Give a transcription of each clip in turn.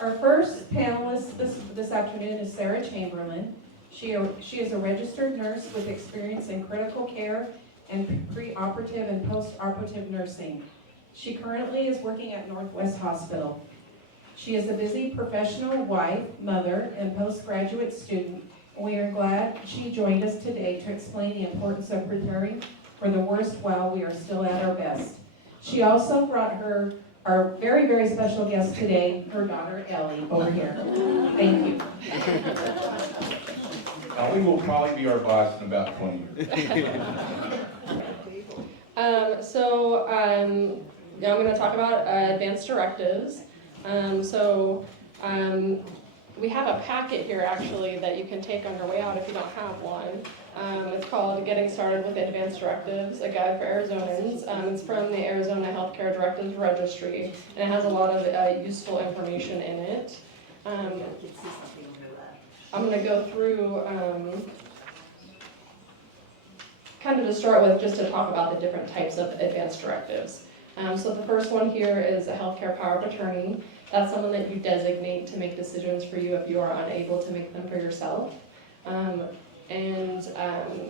Our first panelist this afternoon is Sarah Chamberlain. She is a registered nurse with experience in critical care and pre-operative and post-operative nursing. She currently is working at Northwest Hospital. She is a busy professional wife, mother, and postgraduate student, and we are glad she joined us today to explain the importance of preparing for the worst while we are still at our best. She also brought our very, very special guest today, her daughter Ellie, over here. Thank you. Ellie will probably be our boss in about 20 years. Now I'm going to talk about advanced directives. We have a packet here actually that you can take on your way out if you don't have one. It's called Getting Started with Advanced Directives, a guide for Arizonans. It's from the Arizona Healthcare Directives Registry, and it has a lot of useful information in it. I'm going to go through, kind of to start with, just to talk about the different types of advanced directives. So the first one here is a healthcare power of attorney. That's someone that you designate to make decisions for you if you are unable to make them for yourself.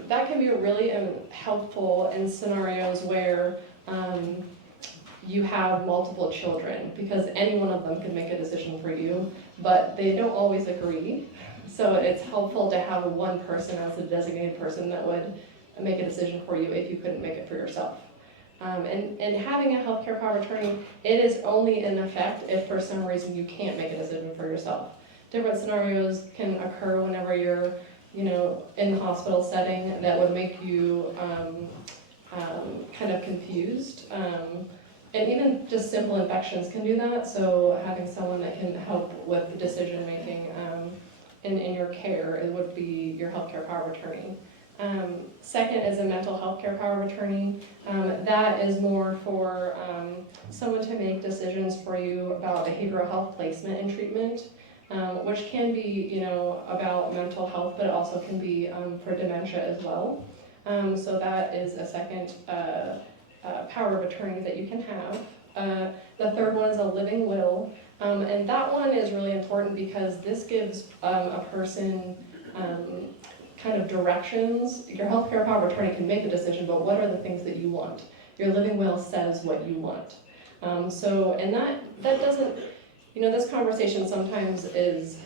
That can be really helpful in scenarios where you have multiple children, because any one of them can make a decision for you, but they don't always agree. So it's helpful to have one person as a designated person that would make a decision for you if you couldn't make it for yourself. And having a healthcare power of attorney, it is only in effect if for some reason you can't make a decision for yourself. Different scenarios can occur whenever you're, in the hospital setting that would make you kind of confused. And even just simple infections can do that. So having someone that can help with the decision making in your care, it would be your healthcare power of attorney. Second is a mental health care power of attorney. That is more for someone to make decisions for you about behavioral health placement and treatment, which can be, about mental health, but it also can be for dementia as well. So that is a second power of attorney that you can have. The third one is a living will, and that one is really important because this gives a person kind of directions. Your healthcare power of attorney can make the decision, but what are the things that you want? Your living will says what you want. And that doesn't, this conversation sometimes is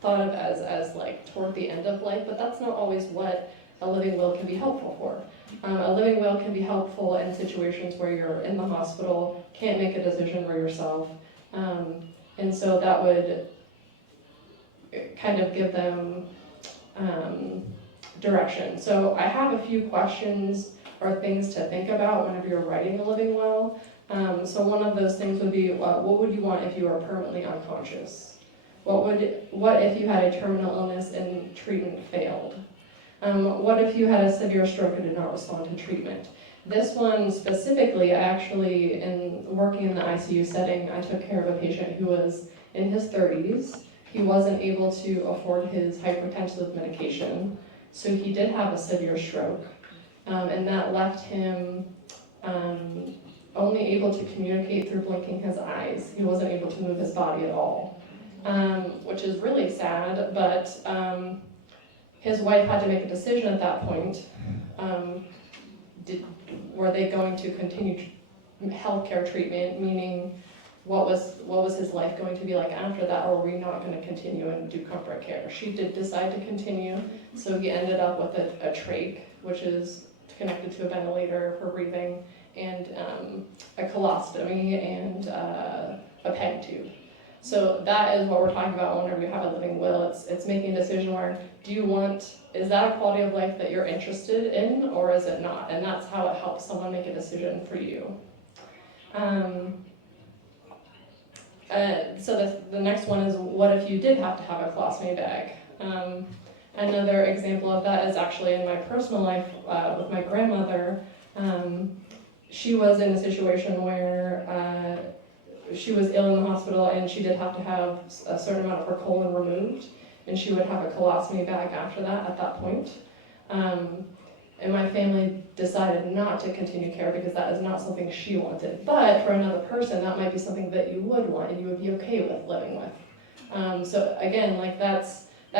thought of as like toward the end of life, but that's not always what a living will can be helpful for. A living will can be helpful in situations where you're in the hospital, can't make a decision for yourself, and so that would kind of give them direction. So I have a few questions or things to think about whenever you're writing a living will. So one of those things would be, what would you want if you were permanently unconscious? What if you had a terminal illness and treatment failed? What if you had a severe stroke and did not respond to treatment? This one specifically, in working in the ICU setting, I took care of a patient who was in his 30s. He wasn't able to afford his hypertensive medication, so he did have a severe stroke, and that left him only able to communicate through blinking his eyes. He wasn't able to move his body at all, which is really sad, but his wife had to make a decision at that point. Were they going to continue healthcare treatment, meaning what was his life going to be like after that, or were we not going to continue and do comfort care? She did decide to continue, so he ended up with a trach, which is connected to a ventilator for breathing, and a colostomy and a PEG tube. So that is what we're talking about whenever you have a living will. It's making a decision where, is that a quality of life that you're interested in, or is it not? And that's how it helps someone make a decision for you. So the next one is, what if you did have to have a colostomy bag? Another example of that is actually in my personal life with my grandmother. She was in a situation where she was ill in the hospital, and she did have to have a certain amount of her colon removed, and she would have a colostomy bag after that at that point. and my family decided not to continue care because that is not something she wanted. But for another person, that might be something that you would want and you would be okay with living with. So again, like that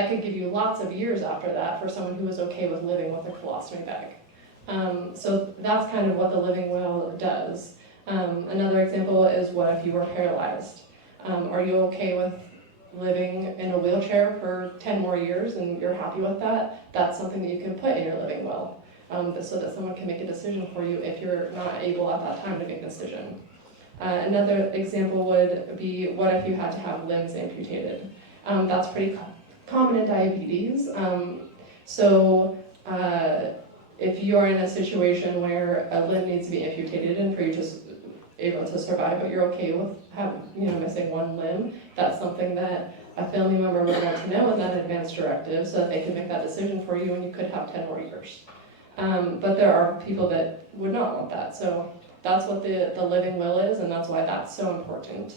could give you lots of years after that for someone who is okay with living with a colostomy bag. So that's kind of what the living will does. Another example is, what if you were paralyzed? Are you okay with living in a wheelchair for 10 more years and you're happy with that? That's something that you can put in your living will, so that someone can make a decision for you if you're not able at that time to make a decision. Another example would be, what if you had to have limbs amputated? That's pretty common in diabetes. If you are in a situation where a limb needs to be amputated and for you to able to survive, but you're okay with missing one limb, that's something that a family member would want to know in that advance directive so that they can make that decision for you and you could have 10 more years. But there are people that would not want that, so that's what the living will is, and that's why that's so important.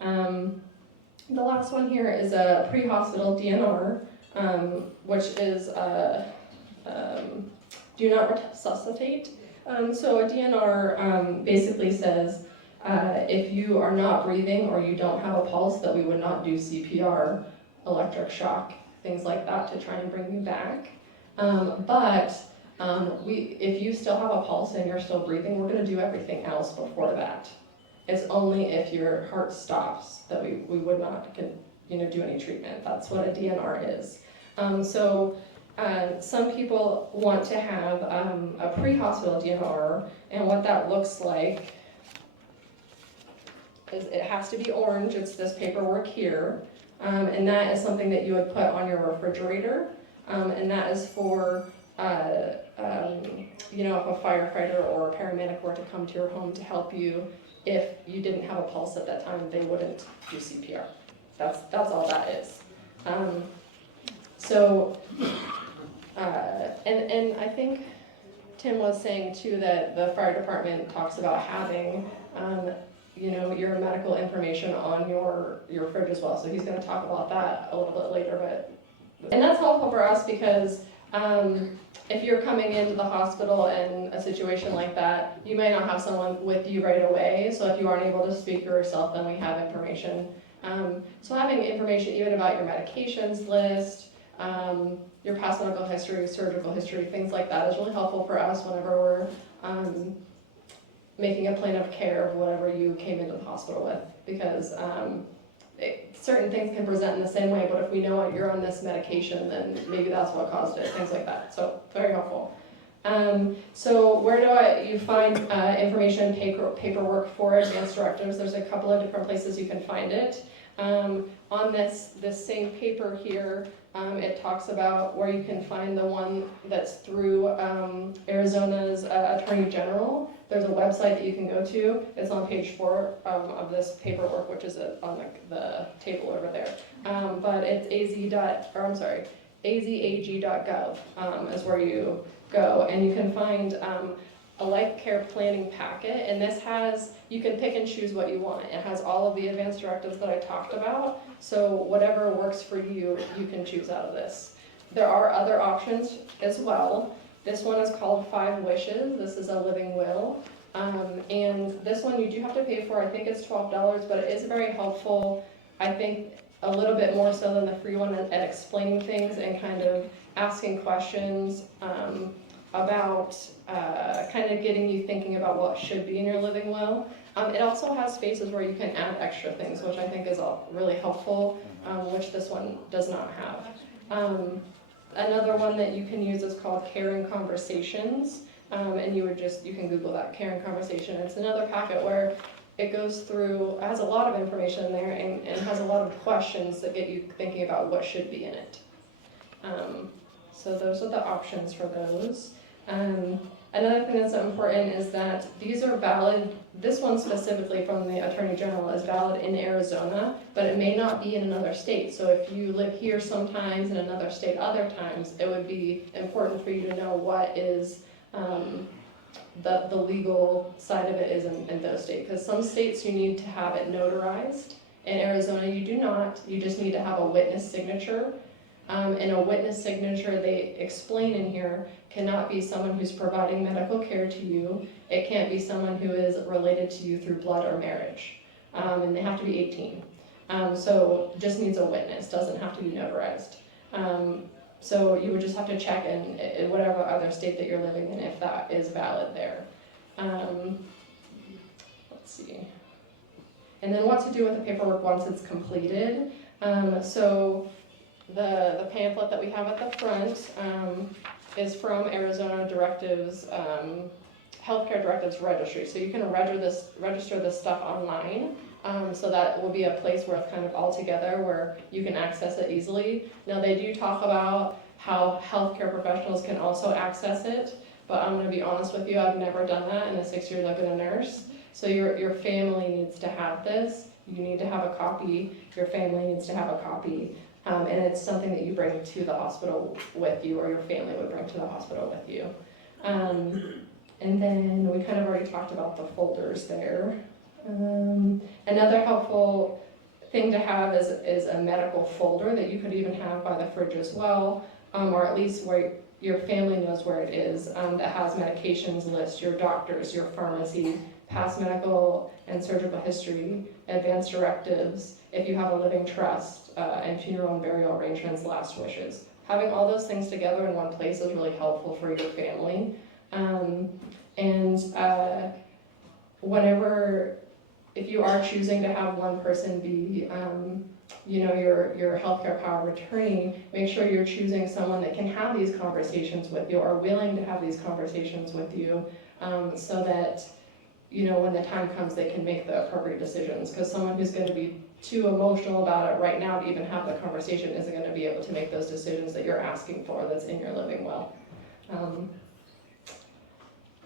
The last one here is a pre-hospital DNR, which is do not resuscitate. So a DNR basically says if you are not breathing or you don't have a pulse, that we would not do CPR, electric shock, things like that to try and bring you back. If you still have a pulse and you're still breathing, we're going to do everything else before that. It's only if your heart stops that we would not do any treatment. That's what a DNR is. Some people want to have a pre-hospital DNR, and what that looks like is it has to be orange. It's this paperwork here, and that is something that you would put on your refrigerator, and that is for if a firefighter or a paramedic were to come to your home to help you. If you didn't have a pulse at that time, they wouldn't do CPR. That's all that is. And I think Tim was saying too that the fire department talks about having your medical information on your fridge as well. So he's going to talk about that a little bit later. And that's helpful for us because if you're coming into the hospital in a situation like that, you may not have someone with you right away. So if you aren't able to speak for yourself, then we have information. So having information even about your medications list, your past medical history, surgical history, things like that is really helpful for us whenever we're making a plan of care of whatever you came into the hospital with, because certain things can present in the same way, but if we know you're on this medication, then maybe that's what caused it, things like that. So very helpful. So where do you find information, paperwork for advanced directives? There's a couple of different places you can find it. On this same paper here, it talks about where you can find the one that's through Arizona's Attorney General. There's a website that you can go to. It's on page 4 of this paperwork, which is on the table over there. But it's azag.gov is where you go, and you can find a life care planning packet, and you can pick and choose what you want. It has all of the advanced directives that I talked about, so whatever works for you, you can choose out of this. There are other options as well. This one is called 5 Wishes. This is a living will, and this one you do have to pay for. I think it's $12, but it is very helpful. I think a little bit more so than the free one at explaining things and kind of asking questions about kind of getting you thinking about what should be in your living will. It also has spaces where you can add extra things, which I think is really helpful, which this one does not have. Another one that you can use is called Caring Conversations, and you can Google that, Caring Conversation. It's another packet where it goes through, it has a lot of information in there and has a lot of questions that get you thinking about what should be in it. So those are the options for those. Another thing that's important is that these are valid. This one specifically from the Attorney General is valid in Arizona, but it may not be in another state. So if you live here sometimes, in another state other times, it would be important for you to know what is the legal side of it is in those states. Because some states you need to have it notarized. In Arizona you do not. You just need to have a witness signature. And a witness signature, they explain in here, cannot be someone who's providing medical care to you. It can't be someone who is related to you through blood or marriage. And they have to be 18. So just needs a witness, doesn't have to be notarized. So you would just have to check in whatever other state that you're living in if that is valid there. Let's see. And then what to do with the paperwork once it's completed. So the pamphlet that we have at the front is from Arizona Directives, Healthcare Directives Registry. So you can register this stuff online. So that will be a place where it's kind of all together, where you can access it easily. Now they do talk about how healthcare professionals can also access it, but I'm going to be honest with you, I've never done that in the 6 years I've been a nurse. So your family needs to have this. You need to have a copy. Your family needs to have a copy. And it's something that you bring to the hospital with you, or your family would bring to the hospital with you. And then we kind of already talked about the folders there. Another helpful thing to have is a medical folder that you could even have by the fridge as well, or at least where your family knows where it is, that has medications list, your doctors, your pharmacy, past medical and surgical history, advanced directives, if you have a living trust, and funeral and burial arrangements, last wishes. Having all those things together in one place is really helpful for your family. If you are choosing to have one person be, your healthcare power of attorney, make sure you're choosing someone that can have these conversations with you, or willing to have these conversations with you, so that, when the time comes, they can make the appropriate decisions. Because someone who's going to be too emotional about it right now to even have the conversation isn't going to be able to make those decisions that you're asking for that's in your living will.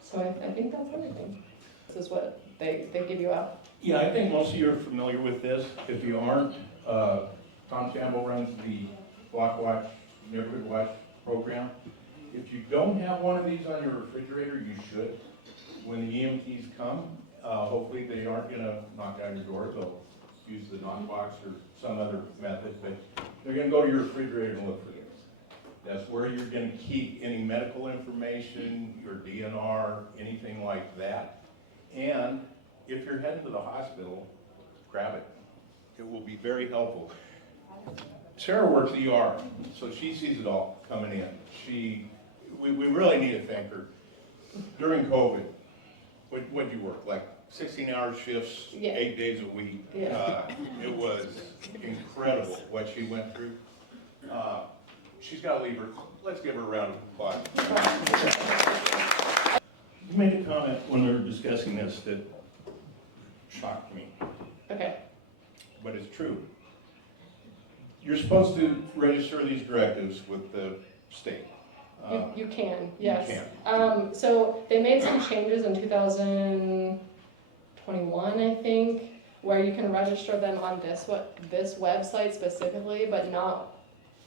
So I think that's everything. This is what they give you out. Yeah, I think most of you are familiar with this. If you aren't, Tom Shamble runs the Block Watch, Neighborhood Watch program. If you don't have one of these on your refrigerator, you should. When the EMTs come, hopefully they aren't going to knock down your door. They'll use the knockbox or some other method, but they're going to go to your refrigerator and look for this. That's where you're going to keep any medical information, your DNR, anything like that. And if you're heading to the hospital, grab it. It will be very helpful. Sarah works ER, so she sees it all coming in. We really need to thank her. During COVID, what'd you work, like 16-hour shifts, Yeah. 8 days a week? Yeah. It was incredible what she went through. She's got to leave her. Let's give her a round of applause. You made a comment when we were discussing this that shocked me, Okay. but it's true. You're supposed to register these directives with the state. You can, yes. You can. So they made some changes in 2021, I think, where you can register them on this website specifically, but not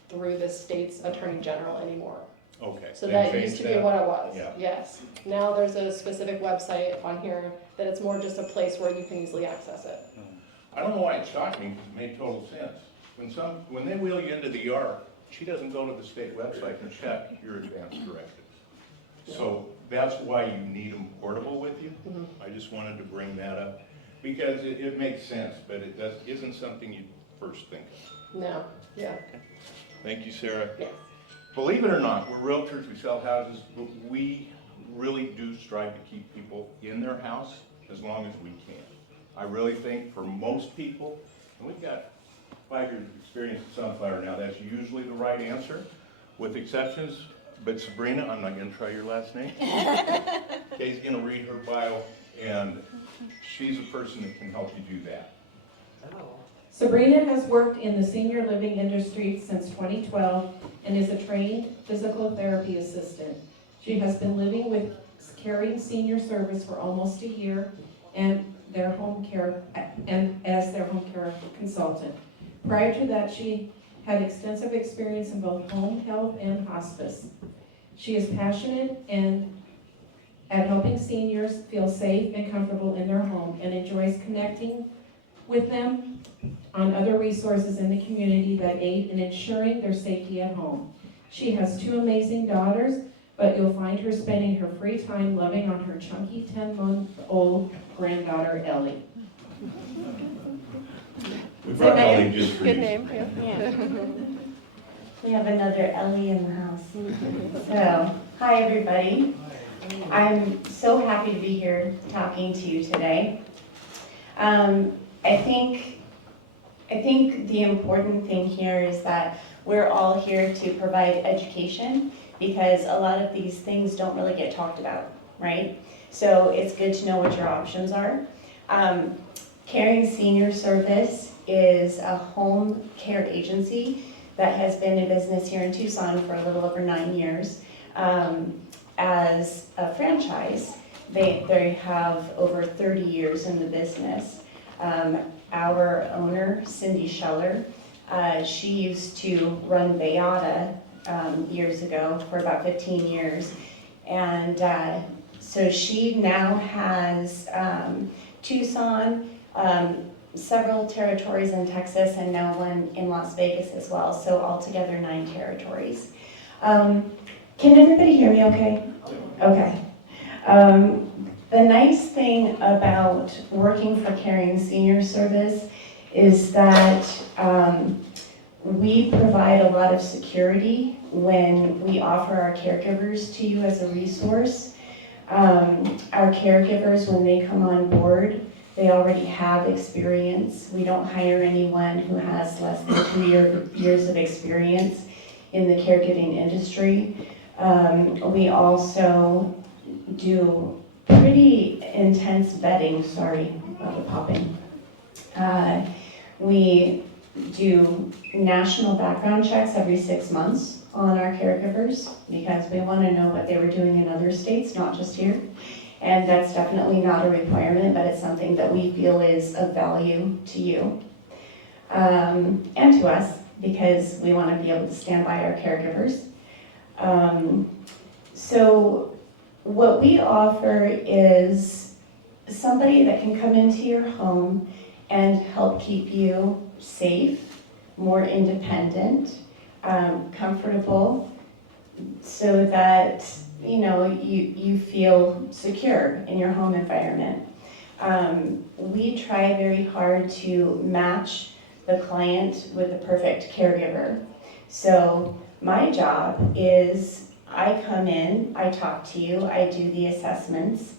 through the state's attorney general anymore. Okay. So they that changed used to be what it was. Yeah. Yes. Now there's a specific website on here that it's more just a place where you can easily access it. I don't know why it shocked me, because it made total sense. When they wheel you into the ER, she doesn't go to the state website and check your advance directives. So that's why you need them portable with you. Mm-hmm. I just wanted to bring that up, because it makes sense, but it isn't something you first think of. No. Yeah. Thank you, Sarah. Yes. Believe it or not, we're realtors, we sell houses, but we really do strive to keep people in their house as long as we can. I really think for most people, and we've got 5 years of experience at Sunflower now, that's usually the right answer, with exceptions. But Sabrina, I'm not going to try your last name. Kay's going to read her bio, and she's a person that can help you do that. Sabrina has worked in the senior living industry since 2012 and is a trained physical therapy assistant. She has been living with Caring Senior Service for almost a year and as their home care consultant. Prior to that, she had extensive experience in both home health and hospice. She is passionate at helping seniors feel safe and comfortable in their home and enjoys connecting with them on other resources in the community that aid in ensuring their safety at home. She has 2 amazing daughters, but you'll find her spending her free time loving on her chunky 10-month-old granddaughter, Ellie. We brought Ellie just for you. Good name, yeah. Yeah. We have another Ellie in the house. So, hi everybody. I'm so happy to be here talking to you today. I think the important thing here is that we're all here to provide education, because a lot of these things don't really get talked about, right? So it's good to know what your options are. Caring Senior Service is a home care agency that has been in business here in Tucson for a little over 9 years. As a franchise, they have over 30 years in the business. Our owner, Cindy Scheller, she used to run Bayada years ago for about 15 years. And so she now has Tucson, several territories in Texas, and now one in Las Vegas as well. So altogether 9 territories. Can everybody hear me okay? Okay. The nice thing about working for Caring Senior Service is that we provide a lot of security when we offer our caregivers to you as a resource. Our caregivers, when they come on board, they already have experience. We don't hire anyone who has less than 2 years of experience in the caregiving industry. We also do pretty intense vetting, sorry about the popping. We do national background checks every 6 months on our caregivers, because we want to know what they were doing in other states, not just here. And that's definitely not a requirement, but it's something that we feel is of value to you and to us, because we want to be able to stand by our caregivers. So what we offer is somebody that can come into your home and help keep you safe, more independent, comfortable, so that you feel secure in your home environment. We try very hard to match the client with the perfect caregiver. So my job is, I come in, I talk to you, I do the assessments.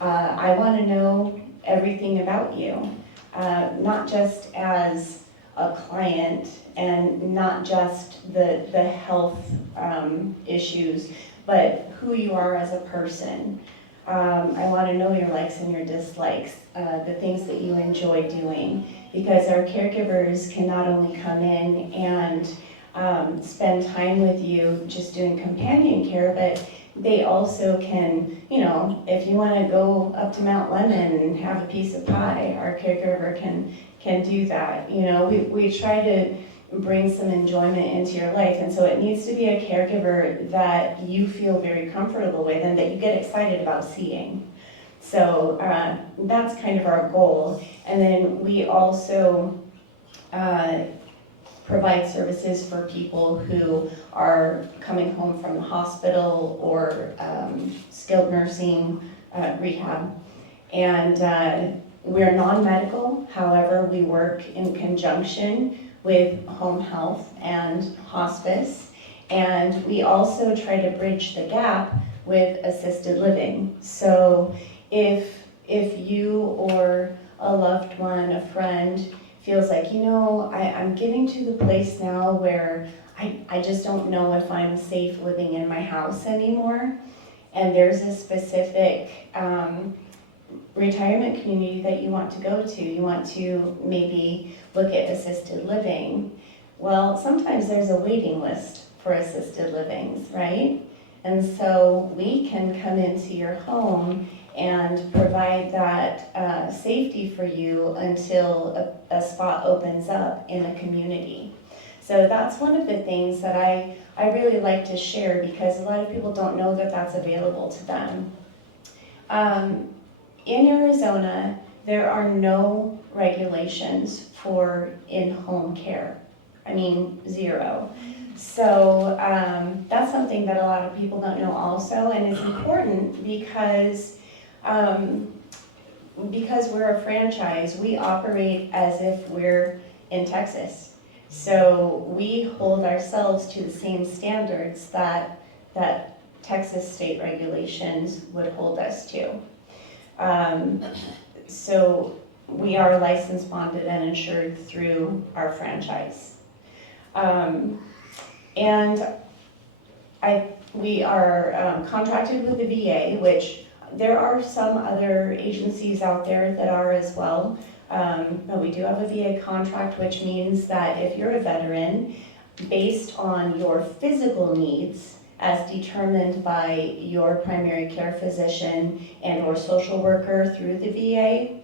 I want to know everything about you, not just as a client and not just the health issues, but who you are as a person. I want to know your likes and your dislikes, the things that you enjoy doing, because our caregivers can not only come in and spend time with you just doing companion care, but they also can, if you want to go up to Mount Lemon and have a piece of pie, our caregiver can do that. We try to bring some enjoyment into your life, and so it needs to be a caregiver that you feel very comfortable with and that you get excited about seeing. So that's kind of our goal. And then we also provide services for people who are coming home from the hospital or skilled nursing rehab. And we're non-medical, however, we work in conjunction with home health and hospice. And we also try to bridge the gap with assisted living. So if you or a loved one, a friend, feels like, I'm getting to the place now where I just don't know if I'm safe living in my house anymore, and there's a specific retirement community that you want to go to, you want to maybe look at assisted living. Well, sometimes there's a waiting list for assisted livings, right? And so we can come into your home and provide that safety for you until a spot opens up in a community. So that's one of the things that I really like to share, because a lot of people don't know that that's available to them. In Arizona, there are no regulations for in-home care. I mean, zero. So that's something that a lot of people don't know also, and it's important because we're a franchise, we operate as if we're in Texas. So we hold ourselves to the same standards that Texas state regulations would hold us to. So we are licensed, bonded, and insured through our franchise. We are contracted with the VA, which there are some other agencies out there that are as well. But we do have a VA contract, which means that if you're a veteran, based on your physical needs as determined by your primary care physician and or social worker through the VA,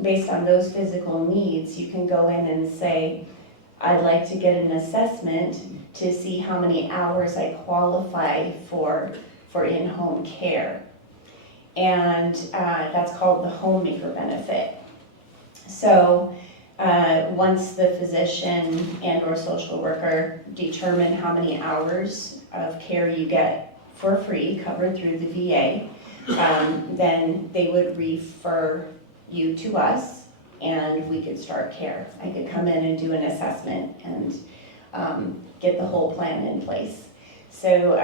based on those physical needs, you can go in and say, I'd like to get an assessment to see how many hours I qualify for in-home care. And that's called the homemaker benefit. So once the physician and or social worker determine how many hours of care you get for free covered through the VA, then they would refer you to us and we could start care. I could come in and do an assessment and get the whole plan in place. So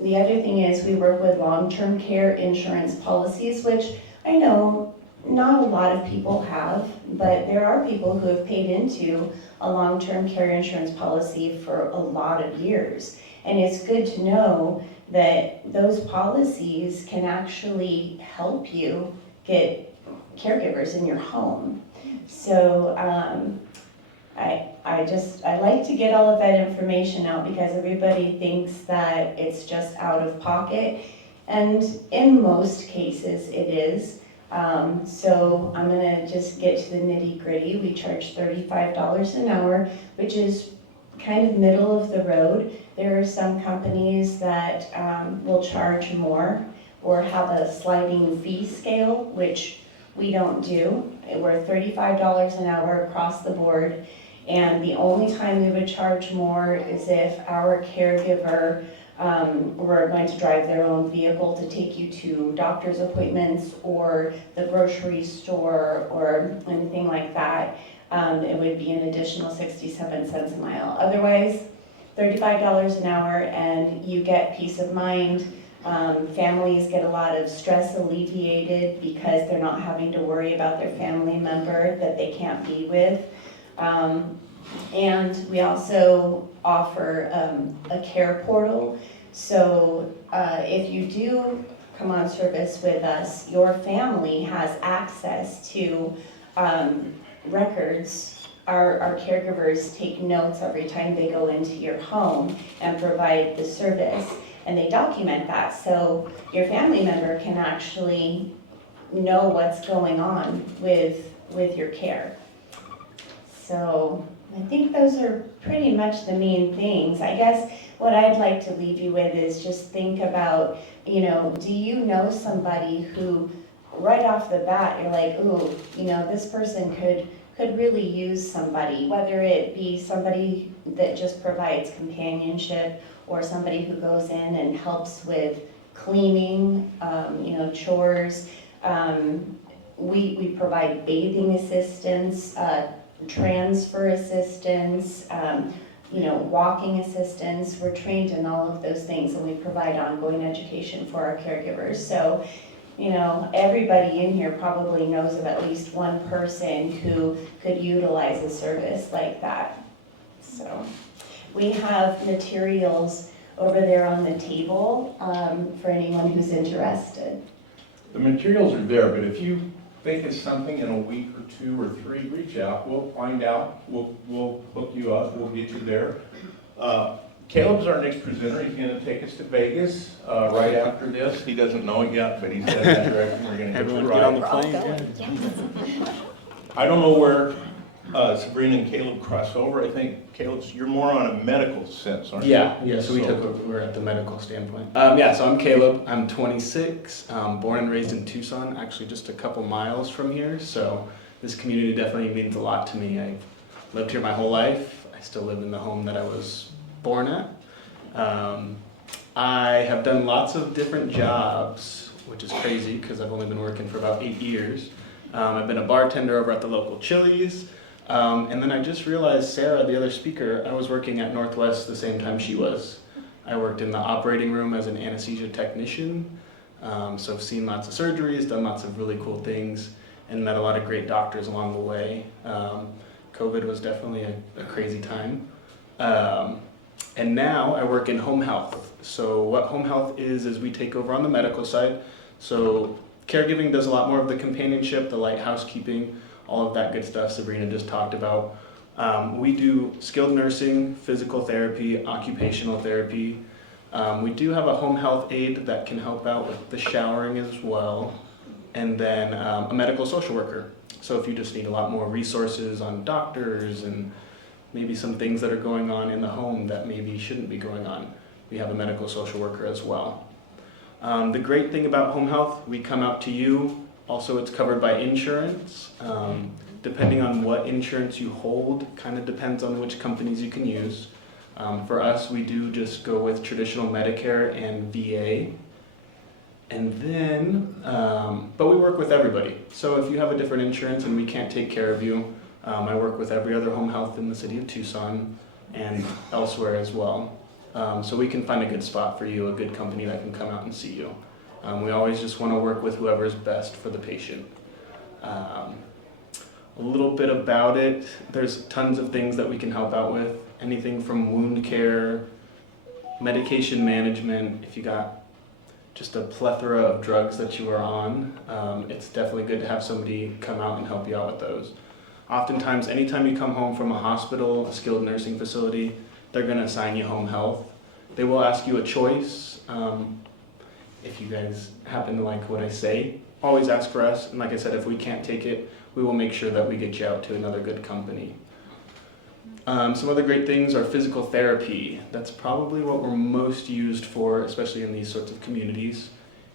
the other thing is we work with long-term care insurance policies, which I know not a lot of people have, but there are people who have paid into a long-term care insurance policy for a lot of years. And it's good to know that those policies can actually help you get caregivers in your home. So I like to get all of that information out because everybody thinks that it's just out of pocket, and in most cases it is. So I'm gonna just get to the nitty gritty. We charge $35 an hour, which is kind of middle of the road. There are some companies that will charge more or have a sliding fee scale, which we don't do. We're $35 an hour across the board. And the only time we would charge more is if our caregiver were going to drive their own vehicle to take you to doctor's appointments or the grocery store or anything like that. It would be an additional 67 cents a mile. Otherwise, $35 an hour and you get peace of mind. Families get a lot of stress alleviated because they're not having to worry about their family member that they can't be with. And we also offer a care portal. So if you do come on service with us, your family has access to records. Our caregivers take notes every time they go into your home and provide the service, and they document that so your family member can actually know what's going on with your care. So I think those are pretty much the main things. I guess what I'd like to leave you with is just think about, do you know somebody who right off the bat you're like, ooh, this person could really use somebody, whether it be somebody that just provides companionship or somebody who goes in and helps with cleaning, chores. We provide bathing assistance, transfer assistance, walking assistance. We're trained in all of those things, and we provide ongoing education for our caregivers. So, everybody in here probably knows of at least one person who could utilize a service like that. So we have materials over there on the table for anyone who's interested. The materials are there, but if you think it's something in a week or 2 or 3, reach out. We'll find out. We'll hook you up. We'll get you there. Caleb's our next presenter. He's going to take us to Vegas right after this. He doesn't know it yet, but he's heading that direction. We're going to get you Everyone right. get on the plane. I don't know where Sabrina and Caleb crossover. I think, Caleb, you're more on a medical sense, aren't you? Yeah, so we're at the medical standpoint. So I'm Caleb, I'm 26, born and raised in Tucson, actually just a couple miles from here, so this community definitely means a lot to me. I've lived here my whole life, I still live in the home that I was born at. I have done lots of different jobs, which is crazy because I've only been working for about 8 years. I've been a bartender over at the local Chili's. And then I just realized Sarah, the other speaker, I was working at Northwest the same time she was. I worked in the operating room as an anesthesia technician. So I've seen lots of surgeries, done lots of really cool things, and met a lot of great doctors along the way. COVID was definitely a crazy time. And now I work in home health. So what home health is we take over on the medical side. So caregiving does a lot more of the companionship, the light housekeeping, all of that good stuff Sabrina just talked about. We do skilled nursing, physical therapy, occupational therapy. We do have a home health aide that can help out with the showering as well. And then a medical social worker. So if you just need a lot more resources on doctors and maybe some things that are going on in the home that maybe shouldn't be going on, we have a medical social worker as well. The great thing about home health, we come out to you. Also, it's covered by insurance. Depending on what insurance you hold, kind of depends on which companies you can use. For us, we do just go with traditional Medicare and VA. And then, but we work with everybody. So if you have a different insurance and we can't take care of you, I work with every other home health in the city of Tucson and elsewhere as well. So we can find a good spot for you, a good company that can come out and see you. We always just want to work with whoever's best for the patient. A little bit about it, there's tons of things that we can help out with. Anything from wound care, medication management, if you got just a plethora of drugs that you are on, it's definitely good to have somebody come out and help you out with those. Oftentimes, anytime you come home from a hospital, a skilled nursing facility, they're going to assign you home health. They will ask you a choice. If you guys happen to like what I say, always ask for us. And like I said, if we can't take it, we will make sure that we get you out to another good company. Some other great things are physical therapy. That's probably what we're most used for, especially in these sorts of communities.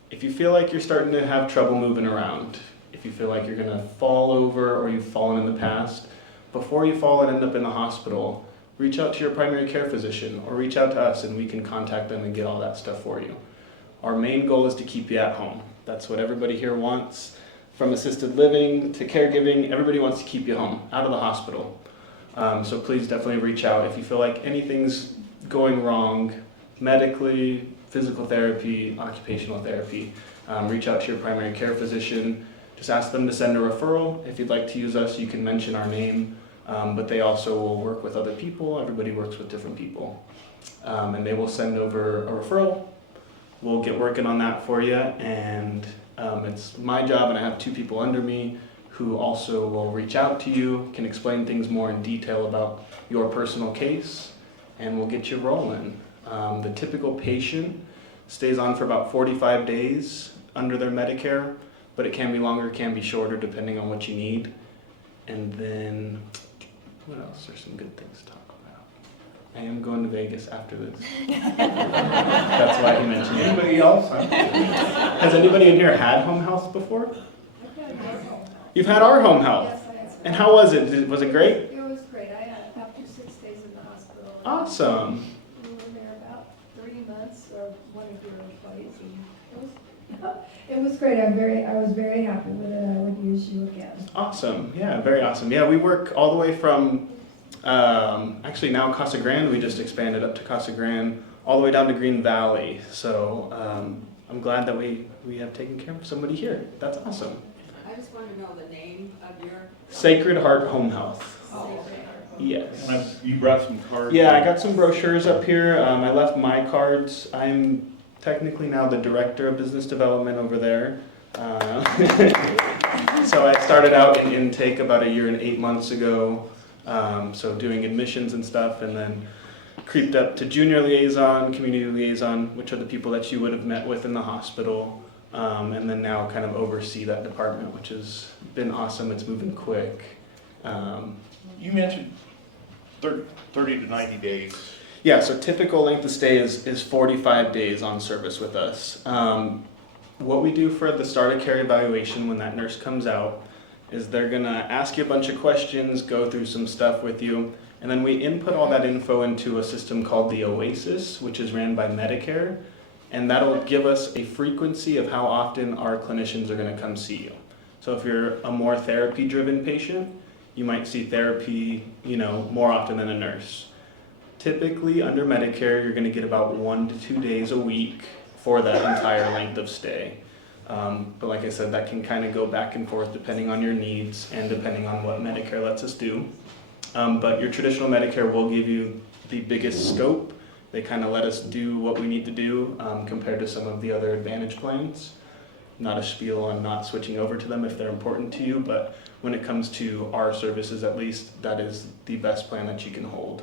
If you feel like you're starting to have trouble moving around, if you feel like you're going to fall over or you've fallen in the past, before you fall and end up in the hospital, reach out to your primary care physician or reach out to us and we can contact them and get all that stuff for you. Our main goal is to keep you at home. That's what everybody here wants. From assisted living to caregiving, everybody wants to keep you home, out of the hospital. So please definitely reach out if you feel like anything's going wrong, medically, physical therapy, occupational therapy. Reach out to your primary care physician. Just ask them to send a referral. If you'd like to use us, you can mention our name, but they also will work with other people. Everybody works with different people. And they will send over a referral. We'll get working on that for you, and it's my job, and I have 2 people under me who also will reach out to you, can explain things more in detail about your personal case, and we'll get you rolling. The typical patient stays on for about 45 days under their Medicare, but it can be longer, it can be shorter, depending on what you need. And then, what else? There's some good things to talk about. I am going to Vegas after this. That's why he mentioned it. Anybody else? Has anybody in here had home health before? You've had our home health. Yes, I had. And how was it? Was it great? It was great. I had up to 6 days in the hospital. Awesome. We were there about 3 months, or one of your employees, and it was great. I was very happy with it. I would use you again. Awesome. Yeah, very awesome. Yeah, we work all the way from, actually now Casa Grande, we just expanded up to Casa Grande, all the way down to Green Valley. So I'm glad that we have taken care of somebody here. That's awesome. I just want to know the name of your... Sacred Heart Home Health. Oh, Yes. And you brought some cards. Yeah, I got some brochures up here. I left my cards. I'm technically now the director of business development over there. So I started out in intake about 1 year and 8 months ago. So doing admissions and stuff, and then creeped up to junior liaison, community liaison, which are the people that you would have met with in the hospital. And then now kind of oversee that department, which has been awesome. It's moving quick. You mentioned 30 to 90 days. Yeah, so typical length of stay is 45 days on service with us. What we do for the start of care evaluation when that nurse comes out is they're gonna ask you a bunch of questions, go through some stuff with you, and then we input all that info into a system called the Oasis, which is ran by Medicare, and that'll give us a frequency of how often our clinicians are gonna come see you. So if you're a more therapy-driven patient, you might see therapy, more often than a nurse. Typically, under Medicare, you're gonna get about 1 to 2 days a week for that entire length of stay. But like I said, that can kind of go back and forth depending on your needs and depending on what Medicare lets us do. But your traditional Medicare will give you the biggest scope. They kind of let us do what we need to do compared to some of the other Advantage plans. Not a spiel on not switching over to them if they're important to you, but when it comes to our services at least, that is the best plan that you can hold.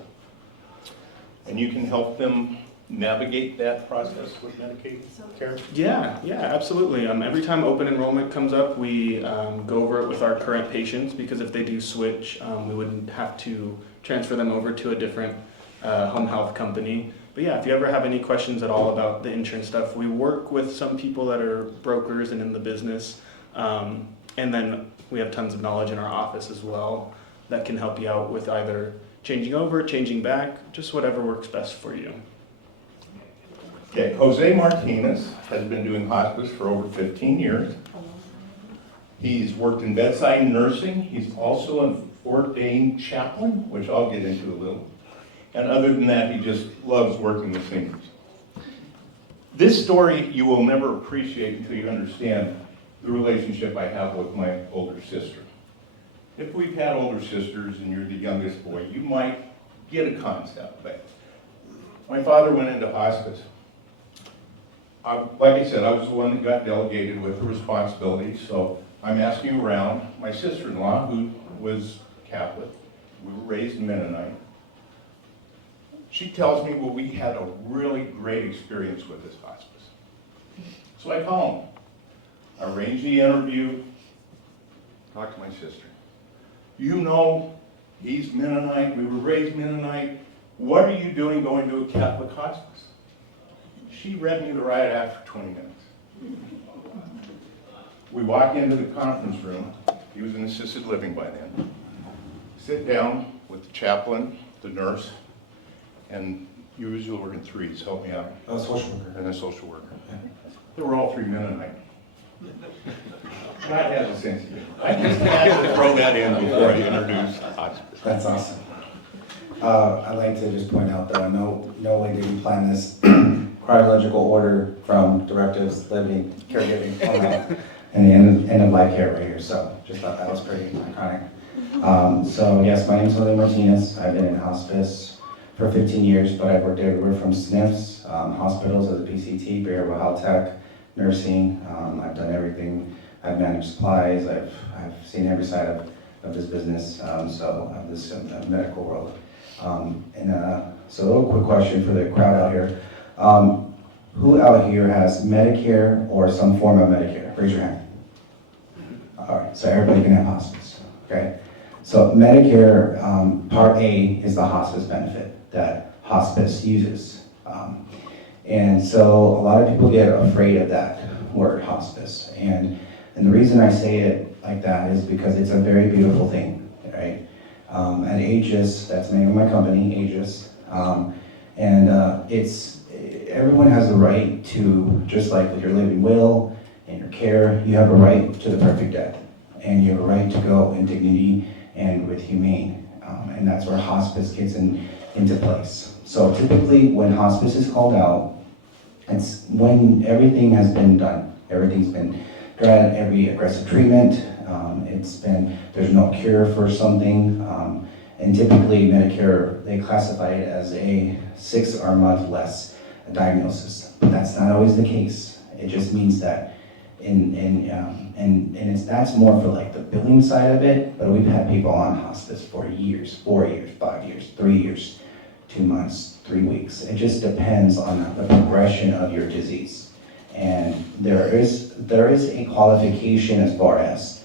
And you can help them navigate that process with Medicaid care? Yeah, absolutely. Every time open enrollment comes up, we go over it with our current patients because if they do switch, we wouldn't have to transfer them over to a different home health company. But yeah, if you ever have any questions at all about the insurance stuff, we work with some people that are brokers and in the business. And then we have tons of knowledge in our office as well that can help you out with either changing over, changing back, just whatever works best for you. Okay, Jose Martinez has been doing hospice for over 15 years. He's worked in bedside nursing. He's also an ordained chaplain, which I'll get into a little. And other than that, he just loves working with seniors. This story you will never appreciate until you understand the relationship I have with my older sister. If we've had older sisters and you're the youngest boy, you might get a concept. But my father went into hospice. Like I said, I was the one that got delegated with the responsibility, so I'm asking around. My sister-in-law, who was Catholic, we were raised Mennonite, she tells me, well, we had a really great experience with this hospice. So I call him. I arrange the interview, talk to my sister. He's Mennonite, we were raised Mennonite. What are you doing going to a Catholic hospice? She read me the riot act for 20 minutes. We walk into the conference room. He was in assisted living by then. Sit down with the chaplain, the nurse, and you usually work in threes. Help me out. A social worker. And a social worker. They were all three Mennonite. God has a sense of humor. I just had to throw that in before I introduced hospice. That's awesome. I'd like to just point out though, no way did we plan this chronological order from directives, living, caregiving, home health, and the end of life care right here. So just thought that was pretty iconic. So yes, my name is Jose Martinez. I've been in hospice for 15 years, but I've worked everywhere from SNFs, hospitals as a PCT, behavioral health tech, nursing. I've done everything. I've managed supplies. I've seen every side of this business, of this medical world. So a little quick question for the crowd out here. Who out here has Medicare or some form of Medicare? Raise your hand. All right, so everybody can have hospice, okay? So Medicare, Part A is the hospice benefit that hospice uses. And so a lot of people get afraid of that word, hospice. And the reason I say it like that is because it's a very beautiful thing, right? At Aegis, that's the name of my company, Aegis, everyone has the right to, just like with your living will and your care, you have a right to the perfect death. And you have a right to go in dignity and with humane. And that's where hospice gets into place. So typically when hospice is called out, it's when everything has been done. Everything's been tried, every aggressive treatment. There's no cure for something. And typically Medicare, they classify it as a 6 or month less diagnosis. But that's not always the case. It just means that that's more for like the billing side of it, but we've had people on hospice for years, 4 years, 5 years, 3 years, 2 months, 3 weeks. It just depends on the progression of your disease. And there is a qualification as far as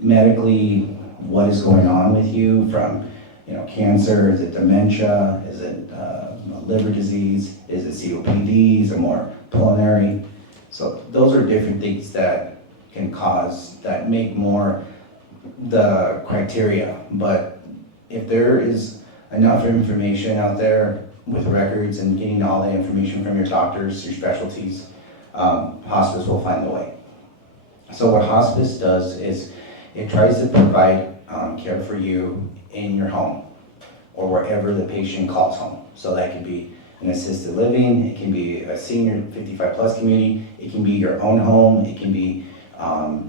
medically what is going on with you from, cancer, is it dementia, is it liver disease, is it COPD, is it more pulmonary? So those are different things that can cause, that make more the criteria. But if there is enough information out there with records and getting all the information from your doctors, your specialties, hospice will find a way. So what hospice does is it tries to provide care for you in your home or wherever the patient calls home. So that could be an assisted living, it can be a senior 55 plus community, it can be your own home, it can be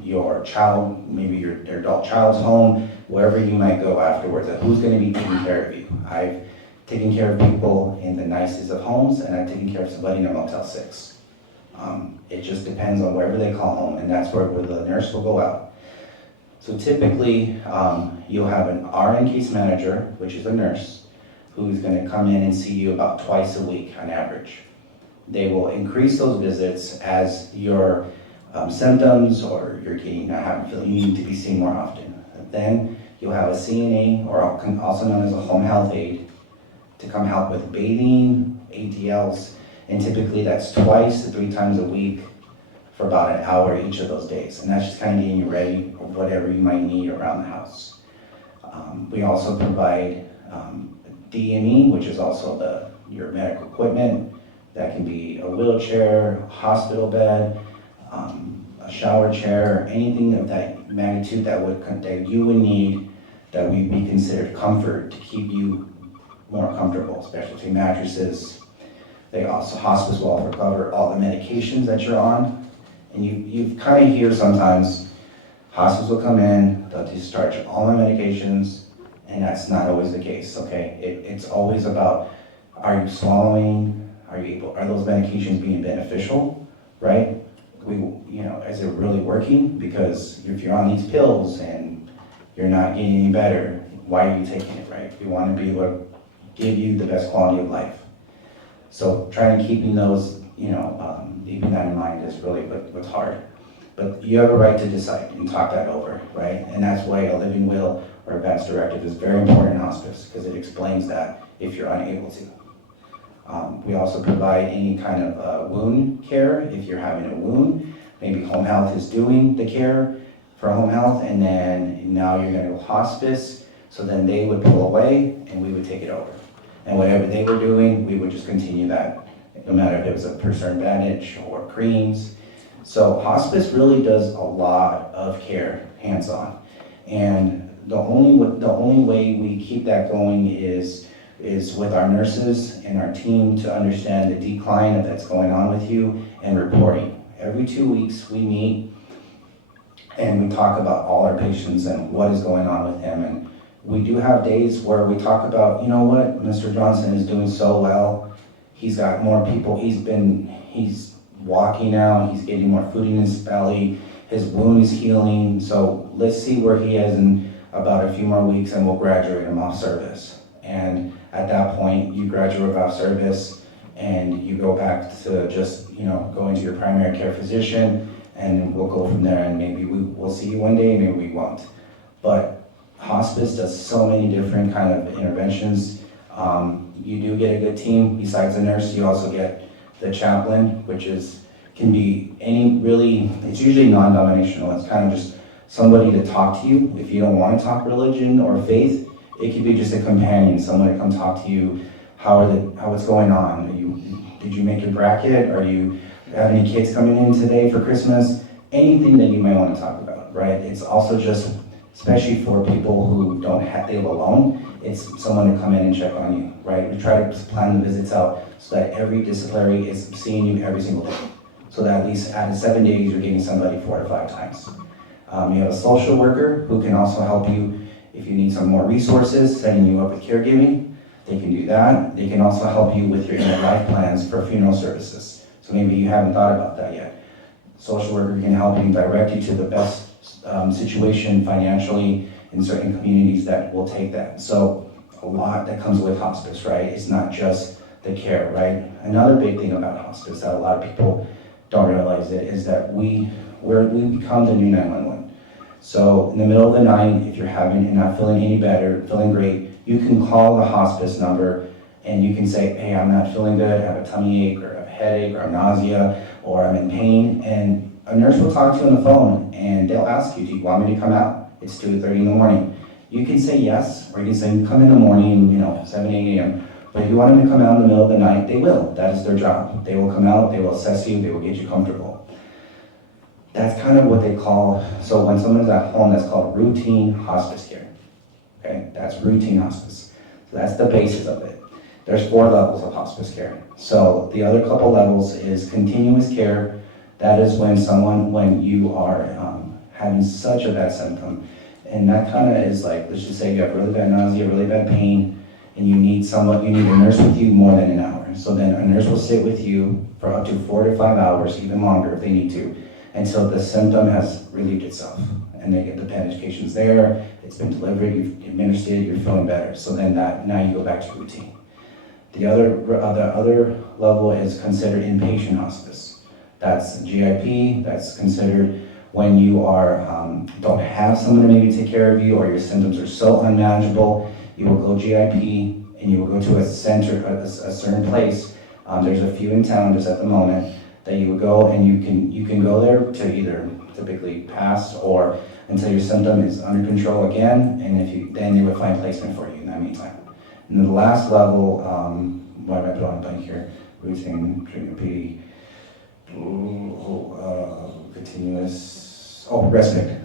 your child, maybe your adult child's home, wherever you might go afterwards, who's gonna be taking care of you. I've taken care of people in the nicest of homes, and I've taken care of somebody in a Motel 6. It just depends on wherever they call home, and that's where the nurse will go out. So typically, you'll have an RN case manager, which is a nurse, who's gonna come in and see you about twice a week on average. They will increase those visits as your symptoms or you're getting, you need to be seen more often. Then you'll have a CNA, or also known as a home health aide, to come help with bathing, ADLs, and typically that's 2 to 3 times a week for about an hour each of those days. And that's just kind of getting you ready for whatever you might need around the house. We also provide D&E, which is also your medical equipment. That can be a wheelchair, a hospital bed, a shower chair, anything of that magnitude that you would need that would be considered comfort to keep you more comfortable, specialty mattresses. They also, hospice will also cover all the medications that you're on. And you kind of hear sometimes, hospice will come in, they'll discharge all my medications, and that's not always the case, okay? It's always about, are you swallowing? Are those medications being beneficial, right? Is it really working? Because if you're on these pills and you're not getting any better, why are you taking it, right? We want to be able to give you the best quality of life. So trying to keeping those, keeping that in mind is really what's hard. But you have a right to decide and talk that over, right? And that's why a living will or advance directive is very important in hospice, because it explains that if you're unable to. We also provide any kind of wound care if you're having a wound. Maybe home health is doing the care for home health, and then now you're going to go hospice, so then they would pull away and we would take it over. And whatever they were doing, we would just continue that, no matter if it was a person bandage or creams. So hospice really does a lot of care, hands-on. And the only way we keep that going is with our nurses and our team to understand the decline that's going on with you and reporting. Every 2 weeks we meet and we talk about all our patients and what is going on with them. And we do have days where we talk about, Mr. Johnson is doing so well. He's got more people, he's walking now, he's getting more food in his belly, his wound is healing. So let's see where he is in about a few more weeks and we'll graduate him off service. And at that point, you graduate off service and you go back to just, going to your primary care physician, and we'll go from there, and maybe we'll see you one day, maybe we won't. But hospice does so many different kind of interventions. You do get a good team. Besides the nurse, you also get the chaplain, which can be it's usually non-denominational. It's kind of just somebody to talk to you. If you don't want to talk religion or faith, it could be just a companion, someone to come talk to you. How it's going on? Did you make your bracket? Are you have any kids coming in today for Christmas? Anything that you might want to talk about, right? It's also just, especially for people who they live alone, it's someone to come in and check on you, right? We try to plan the visits out so that every disciplinary is seeing you every single day. So that at least out of 7 days, you're getting somebody 4 to 5 times. You have a social worker who can also help you if you need some more resources, setting you up with caregiving. They can do that. They can also help you with your end-of-life plans for funeral services. So maybe you haven't thought about that yet. Social worker can help you direct you to the best situation financially in certain communities that will take that. So a lot that comes with hospice, right? It's not just the care, right? Another big thing about hospice that a lot of people don't realize it is that we become the new 911. So in the middle of the night, if you're having and not feeling any better, feeling great, you can call the hospice number and you can say, hey, I'm not feeling good, I have a tummy ache or a headache or nausea or I'm in pain, and a nurse will talk to you on the phone and they'll ask you, do you want me to come out? It's 2:30 in the morning. You can say yes, or you can say come in the morning, 7, 8 a.m. But if you want them to come out in the middle of the night, they will. That is their job. They will come out, they will assess you, they will get you comfortable. That's kind of what they call, so when someone's at home, that's called routine hospice care. Okay, that's routine hospice. So that's the basis of it. There's 4 levels of hospice care. So the other couple levels is continuous care. That is when you are having such a bad symptom. And that kind of is like, let's just say you have really bad nausea, really bad pain, and you need a nurse with you more than an hour. So then a nurse will sit with you for up to 4 to 5 hours, even longer if they need to, until the symptom has relieved itself. And they get the medications there, it's been delivered, you've administered it, you're feeling better. So then now you go back to routine. The other level is considered inpatient hospice. That's GIP, that's considered when you don't have someone to maybe take care of you, or your symptoms are so unmanageable, you will go GIP and you will go to a center, a certain place. There's a few in town just at the moment that you would go, and you can go there to either typically pass or until your symptom is under control again, and then they would find placement for you in that meantime. And then the last level, why am I drawing a blank here? Routine, GIP, respite.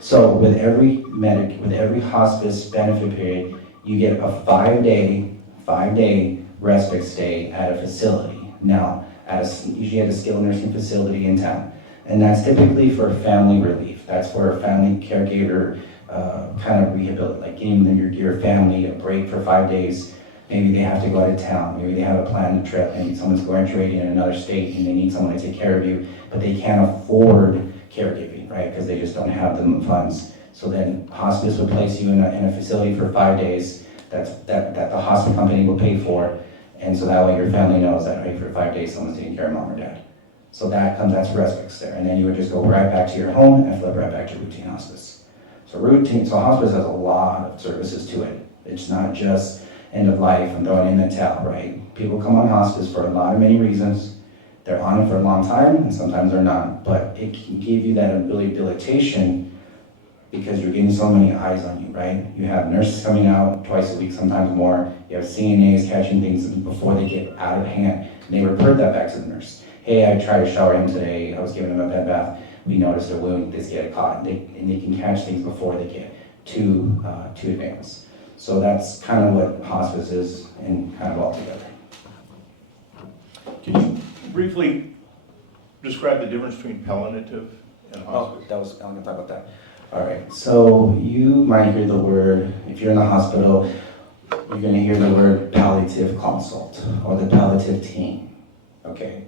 So with every hospice benefit period, you get a 5-day respite stay at a facility. Now, usually at a skilled nursing facility in town. And that's typically for family relief. That's for a family caregiver kind of rehabilitate, like giving your family a break for 5 days. Maybe they have to go out of town. Maybe they have a planned trip. Maybe someone's graduating in another state and they need someone to take care of you, but they can't afford caregiving, right? Because they just don't have the funds. So then hospice would place you in a facility for 5 days that the hospice company will pay for. And so that way your family knows that, right, for 5 days someone's taking care of mom or dad. So that's respite there. And then you would just go right back to your home and flip right back to routine hospice. So hospice has a lot of services to it. It's not just end of life and throwing in the towel, right? People come on hospice for many reasons. They're on it for a long time, and sometimes they're not. But it can give you that rehabilitation because you're getting so many eyes on you, right? You have nurses coming out twice a week, sometimes more. You have CNAs catching things before they get out of hand. And they report that back to the nurse. Hey, I tried to shower him today. I was giving him a bed bath. We noticed a wound. Let's get it caught. And they can catch things before they get too advanced. So that's kind of what hospice is and kind of all together. Can you briefly describe the difference between palliative and hospice? I'm gonna talk about that. All right, so you might hear the word, if you're in the hospital, you're gonna hear the word palliative consult or the palliative team, okay?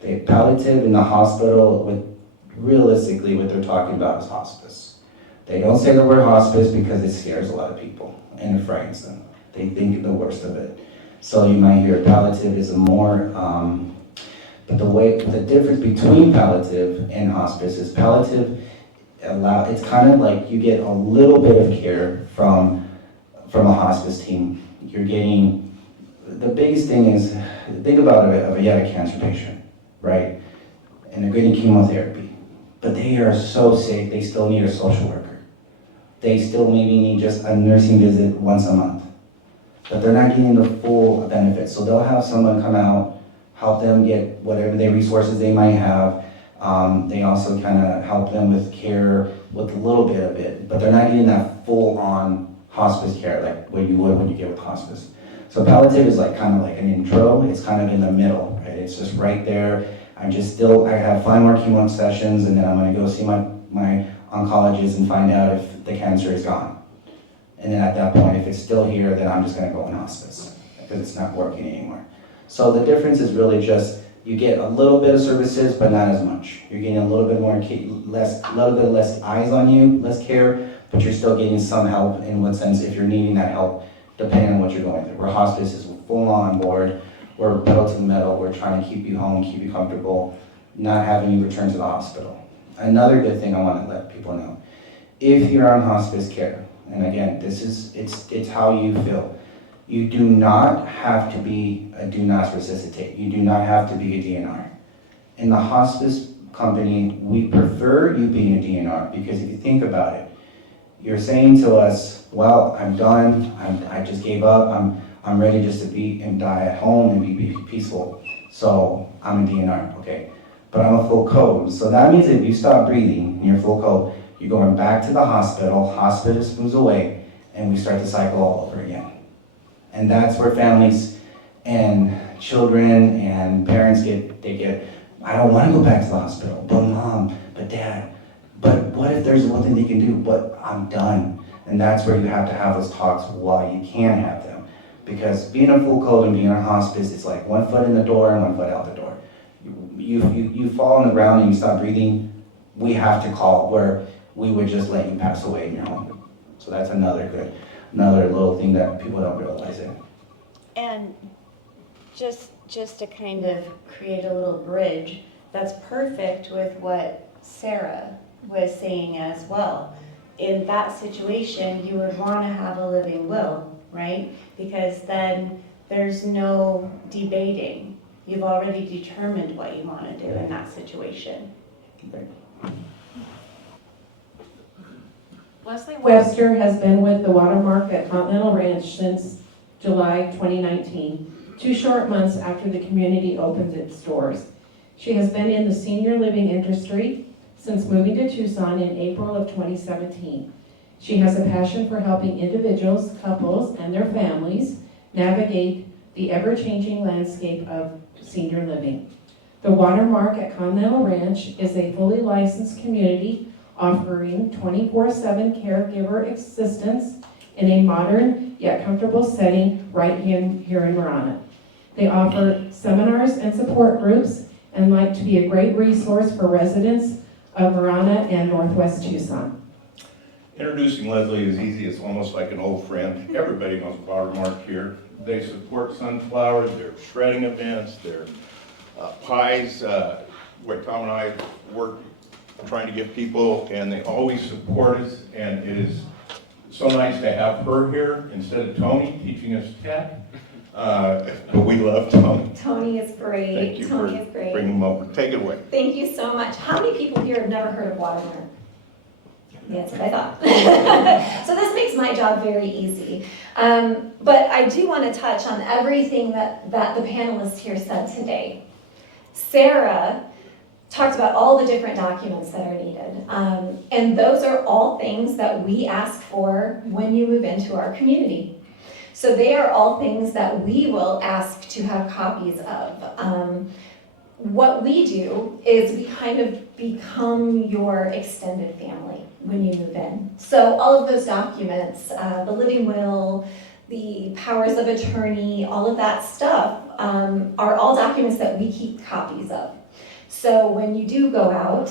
The palliative in the hospital, realistically what they're talking about is hospice. They don't say the word hospice because it scares a lot of people and it frightens them. They think the worst of it. So you might hear palliative is a more, but the difference between palliative and hospice is palliative it's kind of like you get a little bit of care from a hospice team. You're getting, the biggest thing is, think about you have a cancer patient, right? And they're getting chemotherapy, but they are so sick, they still need a social worker. They still maybe need just a nursing visit once a month, but they're not getting the full benefits. So they'll have someone come out, help them get whatever their resources they might have. They also kind of help them with care with a little bit of it, but they're not getting that full-on hospice care like what you would when you get with hospice. So palliative is kind of like an intro. It's kind of in the middle, right? It's just right there. I have 5 more chemo sessions, and then I'm going to go see my oncologist and find out if the cancer is gone. And then at that point, if it's still here, then I'm just going to go in hospice because it's not working anymore. So the difference is really just you get a little bit of services, but not as much. You're getting a little bit less eyes on you, less care, but you're still getting some help in what sense if you're needing that help, depending on what you're going through. Where hospice is full on board, we're pedal to the metal, we're trying to keep you home, keep you comfortable, not having you return to the hospital. another good thing I want to let people know. If you're on hospice care, and again, it's how you feel. You do not have to be a do not resuscitate. You do not have to be a DNR. In the hospice company, we prefer you being a DNR because if you think about it, you're saying to us, well, I'm done, I just gave up, I'm ready just to be and die at home and be peaceful. So I'm a DNR, okay. But I'm a full code. So that means if you stop breathing and you're full code, you're going back to the hospital, hospice moves away, and we start the cycle all over again. And that's where families and children and parents get, I don't want to go back to the hospital, but mom, but dad, but what if there's one thing they can do, but I'm done. And that's where you have to have those talks while you can have them. Because being a full code and being a hospice, it's like 1 foot in the door and 1 foot out the door. You fall on the ground and you stop breathing, we have to call where we would just let you pass away in your home. So that's another little thing that people don't realize it. And just to kind of create a little bridge, that's perfect with what Sarah was saying as well. In that situation, you would want to have a living will, right? Because then there's no debating. You've already determined what you want to do in that situation. Leslie Webster has been with the Watermark at Continental Ranch since July 2019, 2 short months after the community opened its doors. She has been in the senior living industry since moving to Tucson in April of 2017. She has a passion for helping individuals, couples, and their families navigate the ever-changing landscape of senior living. The Watermark at Continental Ranch is a fully licensed community offering 24/7 caregiver assistance in a modern yet comfortable setting right here in Marana. They offer seminars and support groups and like to be a great resource for residents of Marana and Northwest Tucson. Introducing Leslie is easy. It's almost like an old friend. Everybody knows Watermark here. They support sunflowers, their shredding events, their pies, where Tom and I work trying to get people, and they always support us, and it is so nice to have her here instead of Tony teaching us tech. But we love Tony. Tony is great. Thank you Tony for is great. bringing him over. Take it away. Thank you so much. How many people here have never heard of Watermark? Yeah, that's what I thought. So this makes my job very easy. But I do want to touch on everything that the panelists here said today. Sarah talked about all the different documents that are needed. And those are all things that we ask for when you move into our community. So they are all things that we will ask to have copies of. What we do is we kind of become your extended family when you move in. So all of those documents, the living will, the powers of attorney, all of that stuff are all documents that we keep copies of. So when you do go out,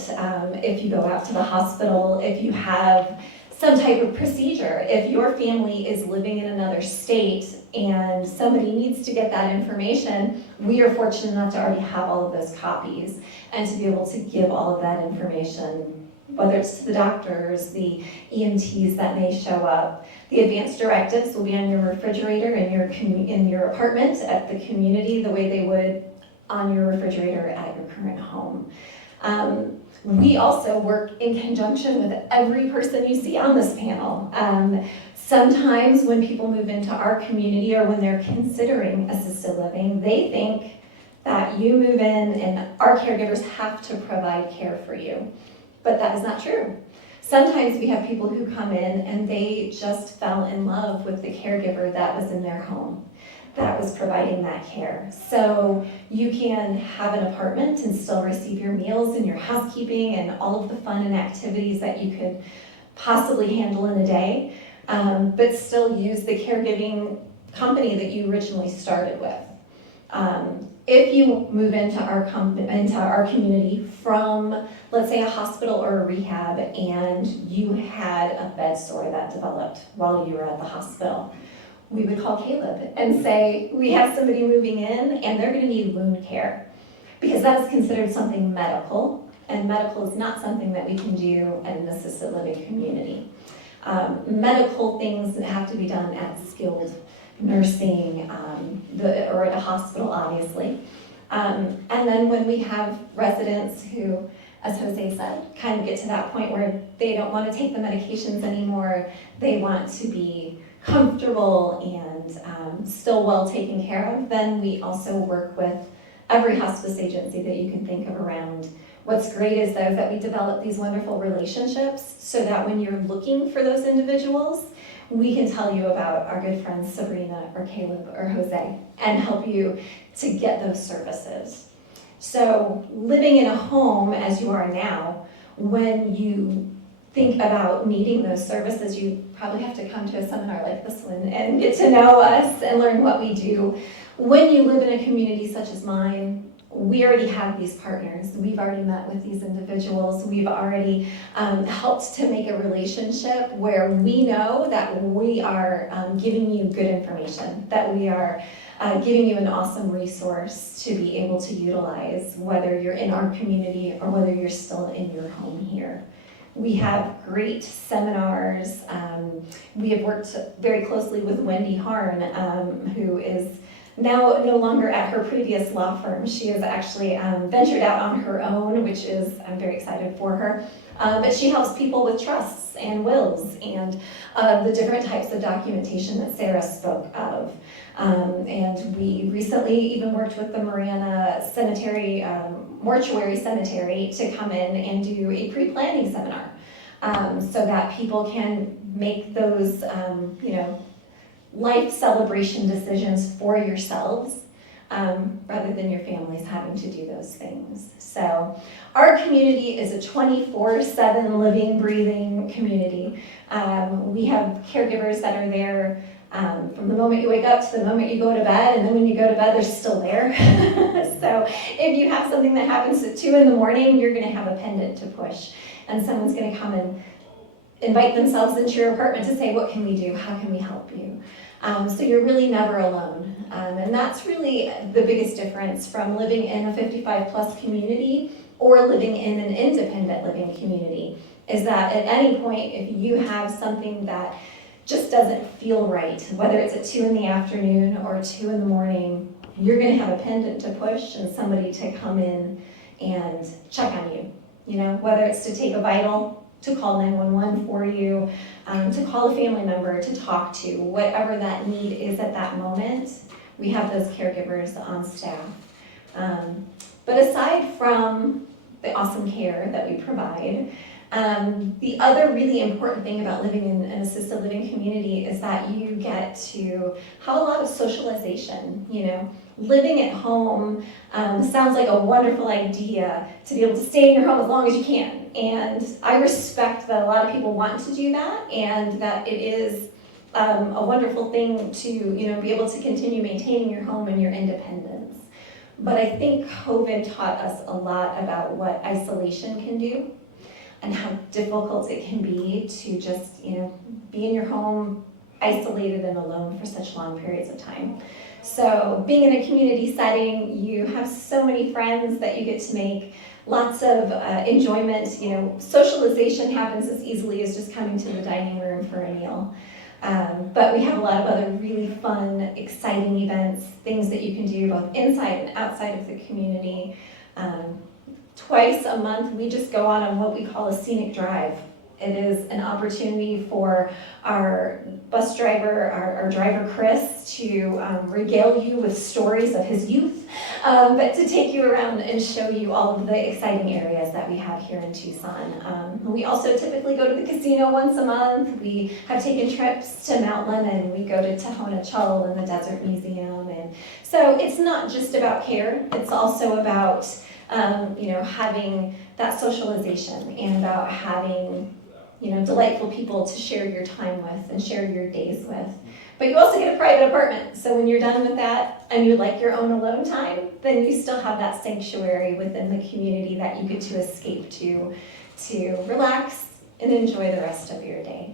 if you go out to the hospital, if you have some type of procedure, if your family is living in another state and somebody needs to get that information, we are fortunate enough to already have all of those copies and to be able to give all of that information, whether it's to the doctors, the EMTs that may show up. The advanced directives will be on your refrigerator in your apartment at the community the way they would on your refrigerator at your current home. We also work in conjunction with every person you see on this panel. Sometimes when people move into our community or when they're considering assisted living, they think that you move in and our caregivers have to provide care for you. But that is not true. Sometimes we have people who come in and they just fell in love with the caregiver that was in their home, that was providing that care. So you can have an apartment and still receive your meals and your housekeeping and all of the fun and activities that you could possibly handle in a day, but still use the caregiving company that you originally started with. If you move into our community from, let's say, a hospital or a rehab, and you had a bed sore that developed while you were at the hospital, we would call Caleb and say, we have somebody moving in and they're going to need wound care, because that is considered something medical and medical is not something that we can do in an assisted living community. Medical things have to be done at skilled nursing, or at a hospital, obviously. And then when we have residents who, as Jose said, kind of get to that point where they don't want to take the medications anymore, they want to be comfortable and still well taken care of, then we also work with every hospice agency that you can think of around. What's great is though that we develop these wonderful relationships so that when you're looking for those individuals, we can tell you about our good friends Sabrina or Caleb or Jose and help you to get those services. So living in a home as you are now, when you think about needing those services, you probably have to come to a seminar like this one and get to know us and learn what we do. When you live in a community such as mine, we already have these partners. We've already met with these individuals. We've already helped to make a relationship where we know that we are giving you good information, that we are giving you an awesome resource to be able to utilize, whether you're in our community or whether you're still in your home here. We have great seminars. We have worked very closely with Wendy Harn, who is now no longer at her previous law firm. She has actually ventured out on her own, which is, I'm very excited for her. But she helps people with trusts and wills and the different types of documentation that Sarah spoke of. And we recently even worked with the Marana Cemetery, Mortuary Cemetery to come in and do a pre-planning seminar so that people can make those, life celebration decisions for yourselves rather than your families having to do those things. So our community is a 24/7 living, breathing community. We have caregivers that are there from the moment you wake up to the moment you go to bed, and then when you go to bed, they're still there. So if you have something that happens at 2 in the morning, you're gonna have a pendant to push, and someone's gonna come and invite themselves into your apartment to say, what can we do? How can we help you? So you're really never alone. And that's really the biggest difference from living in a 55+ community or living in an independent living community, is that at any point, if you have something that just doesn't feel right, whether it's at 2 in the afternoon or 2 in the morning, you're gonna have a pendant to push and somebody to come in and check on you. Whether it's to take a vital, to call 911 for you, to call a family member, to talk to, whatever that need is at that moment, we have those caregivers on staff. But aside from the awesome care that we provide, the other really important thing about living in an assisted living community is that you get to have a lot of socialization. Living at home sounds like a wonderful idea to be able to stay in your home as long as you can. And I respect that a lot of people want to do that, and that it is a wonderful thing to be able to continue maintaining your home and your independence. But I think COVID taught us a lot about what isolation can do and how difficult it can be to just be in your home isolated and alone for such long periods of time. So being in a community setting, you have so many friends that you get to make, lots of enjoyment. Socialization happens as easily as just coming to the dining room for a meal. But we have a lot of other really fun, exciting events, things that you can do both inside and outside of the community. Twice a month, we just go on what we call a scenic drive. It is an opportunity for our bus driver, our driver Chris, to regale you with stories of his youth, but to take you around and show you all of the exciting areas that we have here in Tucson. We also typically go to the casino once a month. We have taken trips to Mount Lemmon. We go to Tahona Chul and the Desert Museum. And so it's not just about care, it's also about having that socialization and about having delightful people to share your time with and share your days with. But you also get a private apartment. So when you're done with that and you like your own alone time, then you still have that sanctuary within the community that you get to escape to relax and enjoy the rest of your day.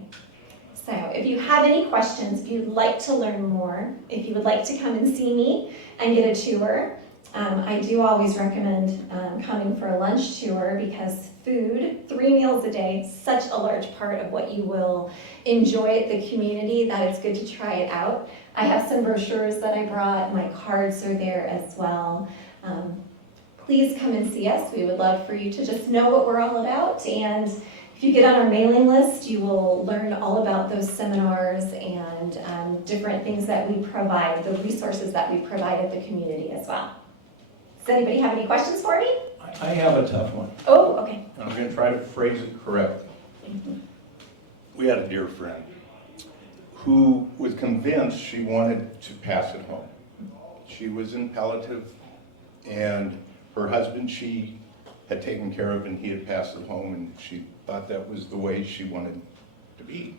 So if you have any questions, if you'd like to learn more, if you would like to come and see me and get a tour, I do always recommend coming for a lunch tour because food, 3 meals a day, such a large part of what you will enjoy at the community that it's good to try it out. I have some brochures that I brought, my cards are there as well. Please come and see us. We would love for you to just know what we're all about, and if you get on our mailing list, you will learn all about those seminars and different things that we provide, the resources that we provide at the community as well. Does anybody have any questions for me? I have a tough one. Oh, okay. I'm going to try to phrase it correctly. We had a dear friend who was convinced she wanted to pass it home. She was in palliative, and her husband she had taken care of, and he had passed it home, and she thought that was the way she wanted to be.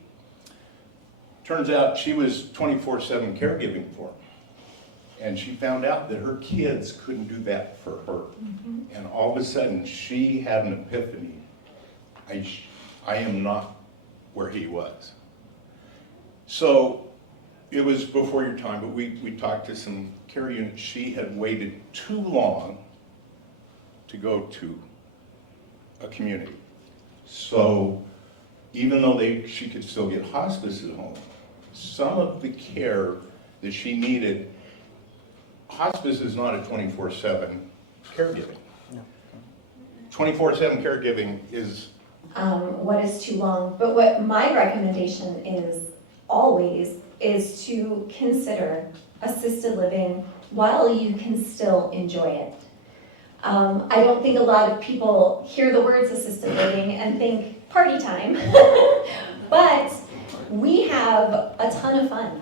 Turns out she was 24/7 caregiving for him. And she found out that her kids couldn't do that for her. And all of a sudden, she had an epiphany. I am not where he was. So it was before your time, but we talked to some care units. She had waited too long to go to a community. So even though she could still get hospice at home, some of the care that she needed, hospice is not a 24/7 caregiving. 24/7 caregiving is What is too long, but what my recommendation is always is to consider assisted living while you can still enjoy it. I don't think a lot of people hear the words assisted living and think party time, but we have a ton of fun.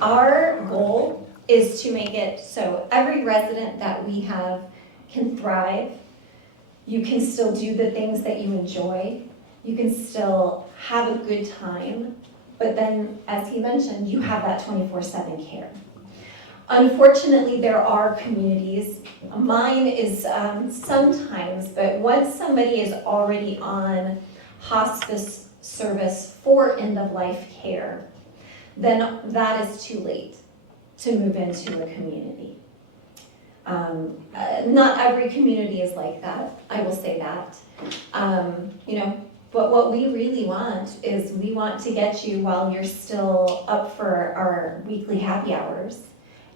Our goal is to make it so every resident that we have can thrive. You can still do the things that you enjoy. You can still have a good time. But then, as he mentioned, you have that 24/7 care. Unfortunately, there are communities, mine is sometimes, but once somebody is already on hospice service for end-of-life care, then that is too late to move into a community. Not every community is like that, I will say that. But what we really want is we want to get you while you're still up for our weekly happy hours.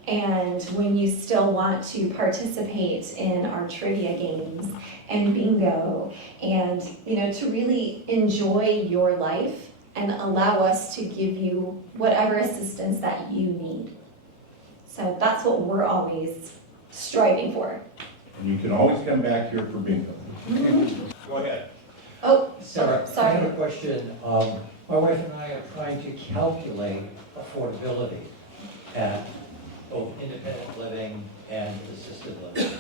And when you still want to participate in our trivia games and bingo and, to really enjoy your life and allow us to give you whatever assistance that you need. So that's what we're always striving for. and you can always come back here for bingo. Go ahead. Oh, Sarah, I sorry. have a question. My wife and I are trying to calculate affordability at both independent living and assisted living.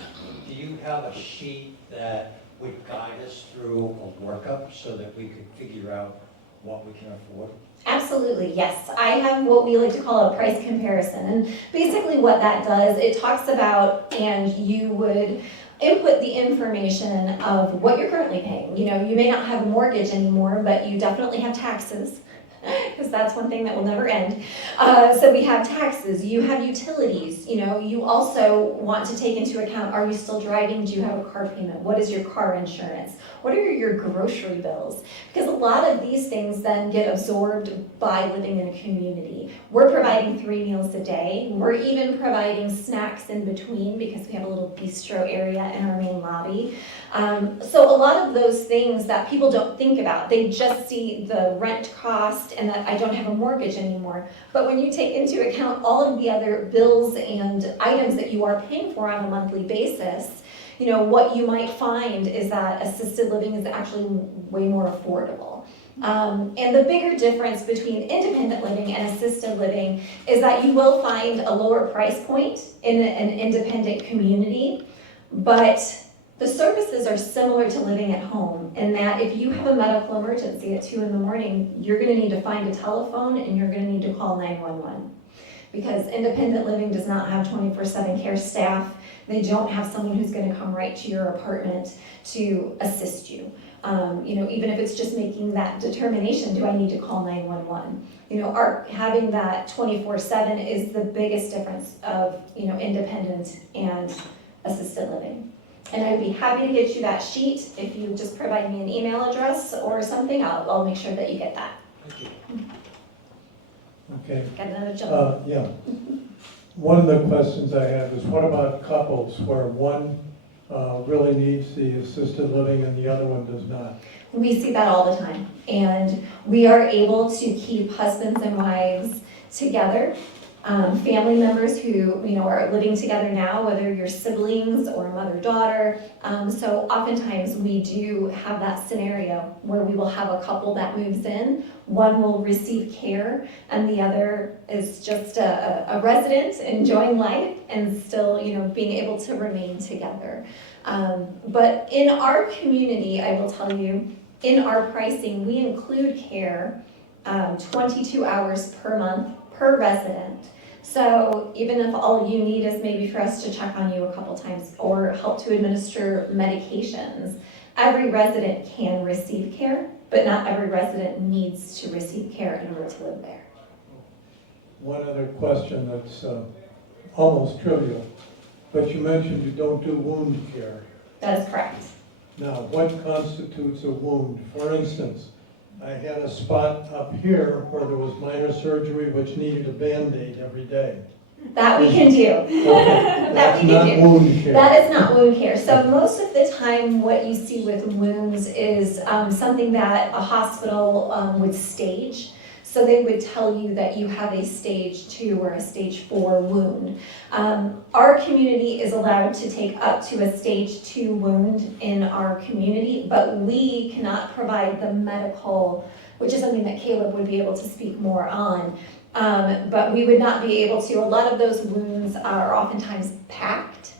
Do you have a sheet that would guide us through a workup so that we could figure out what we can afford? Absolutely, yes. I have what we like to call a price comparison. And basically what that does, it talks about, and you would input the information of what you're currently paying. You may not have a mortgage anymore, but you definitely have taxes, because that's one thing that will never end. So we have taxes, you have utilities, you also want to take into account, are you still driving? Do you have a car payment? What is your car insurance? What are your grocery bills? Because a lot of these things then get absorbed by living in a community. We're providing 3 meals a day. We're even providing snacks in between because we have a little bistro area in our main lobby. So a lot of those things that people don't think about, they just see the rent cost and that I don't have a mortgage anymore. But when you take into account all of the other bills and items that you are paying for on a monthly basis, what you might find is that assisted living is actually way more affordable. And the bigger difference between independent living and assisted living is that you will find a lower price point in an independent community, but the services are similar to living at home in that if you have a medical emergency at 2 a.m, you're going to need to find a telephone and you're going to need to call 911. Because independent living does not have 24/7 care staff. They don't have someone who's going to come right to your apartment to assist you. Even if it's just making that determination, do I need to call 911? Having that 24/7 is the biggest difference of, independent and assisted living. And I'd be happy to get you that sheet. If you just provide me an email address or something, I'll make sure that you get that. Okay, Got another jump. yeah. One of the questions I have is, what about couples where one really needs the assisted living and the other one does not? We see that all the time. And we are able to keep husbands and wives together. Family members who, are living together now, whether you're siblings or mother-daughter. So oftentimes we do have that scenario where we will have a couple that moves in. One will receive care and the other is just a resident enjoying life and still, being able to remain together. But in our community, I will tell you, in our pricing, we include care 22 hours per month per resident. So even if all you need is maybe for us to check on you a couple times or help to administer medications, every resident can receive care, but not every resident needs to receive care in order to live there. One other question that's almost trivial, but you mentioned you don't do wound care. That is correct. Now, what constitutes a wound? For instance, I had a spot up here where there was minor surgery which needed a Band-Aid every day. That we can do. Okay, That we that's can not do. wound care. That is not wound care. So most of the time what you see with wounds is something that a hospital would stage. So they would tell you that you have a stage 2 or a stage 4 wound. Our community is allowed to take up to a stage 2 wound in our community, but we cannot provide the medical, which is something that Caleb would be able to speak more on. But we would not be able to. A lot of those wounds are oftentimes packed,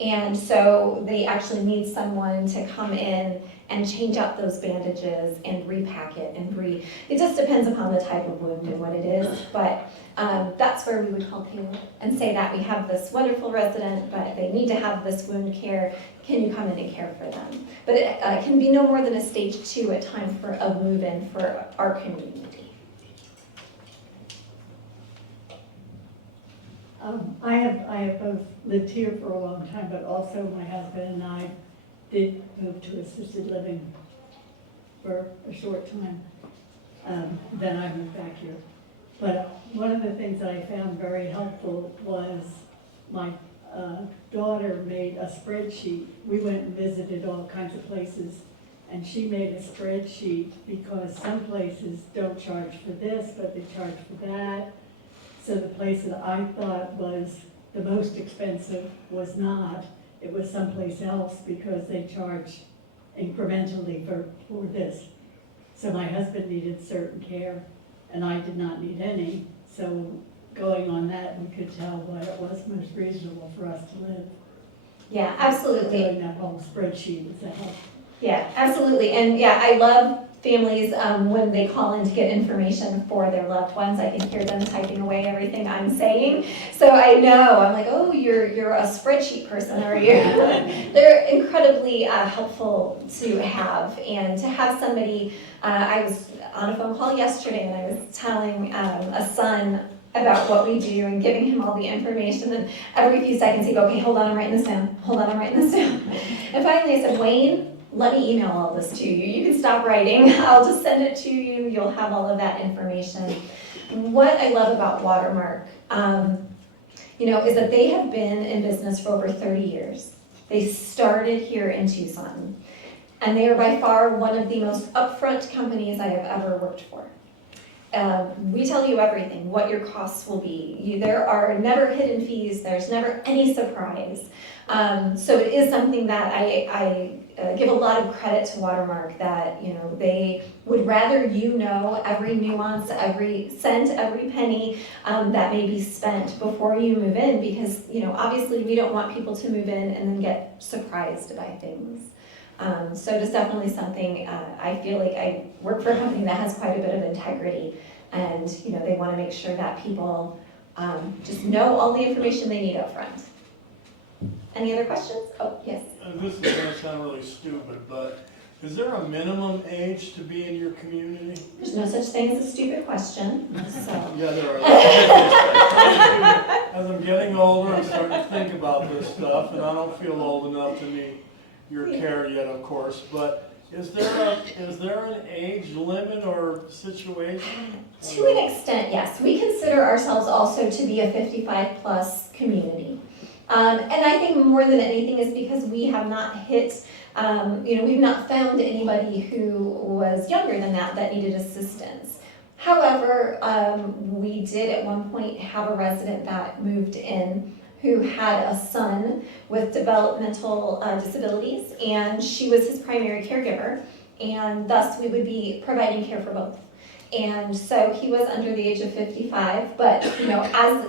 and so they actually need someone to come in and change out those bandages and repack it and it just depends upon the type of wound and what it is, but that's where we would call Caleb and say that we have this wonderful resident, but they need to have this wound care. Can you come in and care for them? But it can be no more than a stage 2 at time for a move-in for our community. I have both lived here for a long time, but also my husband and I did move to assisted living for a short time. Then I moved back here. But one of the things that I found very helpful was my daughter made a spreadsheet. We went and visited all kinds of places, and she made a spreadsheet because some places don't charge for this, but they charge for that. So the place that I thought was the most expensive was not. It was someplace else because they charge incrementally for this. So my husband needed certain care and I did not need any. So going on that, we could tell what it was most reasonable for us to live. Yeah, absolutely. Doing that whole spreadsheet was a help. Yeah, absolutely. And yeah, I love families when they call in to get information for their loved ones. I can hear them typing away everything I'm saying. So I know, I'm like, oh, you're a spreadsheet person, are you? They're incredibly helpful to have. And to have somebody, I was on a phone call yesterday and I was telling a son about what we do and giving him all the information, and every few seconds he'd go, okay, hold on, I'm writing this down. Hold on, I'm writing this down. And finally I said, Wayne, let me email all this to you. You can stop writing. I'll just send it to you. You'll have all of that information. What I love about Watermark, is that they have been in business for over 30 years. They started here in Tucson, and they are by far one of the most upfront companies I have ever worked for. We tell you everything, what your costs will be. There are never hidden fees. There's never any surprise. So it is something that I give a lot of credit to Watermark, that they would rather every nuance, every cent, every penny that may be spent before you move in, because obviously we don't want people to move in and then get surprised by things. So it is definitely something I feel like I work for a company that has quite a bit of integrity, and they want to make sure that people just know all the information they need up front. Any other questions? Oh, yes. This is going to sound really stupid, but Is there a minimum age to be in your community? There's no such thing as a stupid question, so. Yeah, there are. As I'm getting older, I'm starting to think about this stuff, and I don't feel old enough to need your care yet, of course, but is there an age limit or situation? To an extent, yes. We consider ourselves also to be a 55-plus community. And I think more than anything is because we have not hit, we've not found anybody who was younger than that needed assistance. However, we did at one point have a resident that moved in who had a son with developmental disabilities, and she was his primary caregiver, and thus we would be providing care for both. And so he was under the age of 55, but as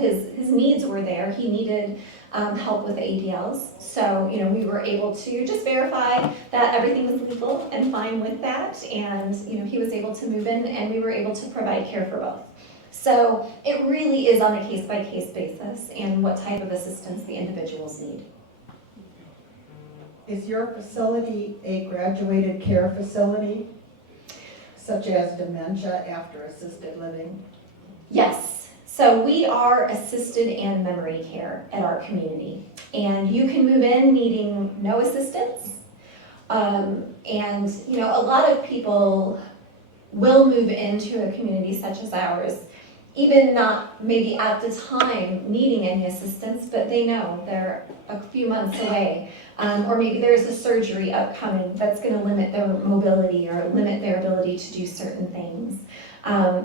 his needs were there, he needed help with the ADLs. So we were able to just verify that everything was legal and fine with that, and he was able to move in, and we were able to provide care for both. So it really is on a case-by-case basis and what type of assistance the individuals need. Is your facility a graduated care facility, such as dementia after assisted living? Yes. So we are assisted and memory care at our community. And you can move in needing no assistance. And a lot of people will move into a community such as ours, even not maybe at the time needing any assistance, but they know they're a few months away. Or maybe there's a surgery upcoming that's going to limit their mobility or limit their ability to do certain things.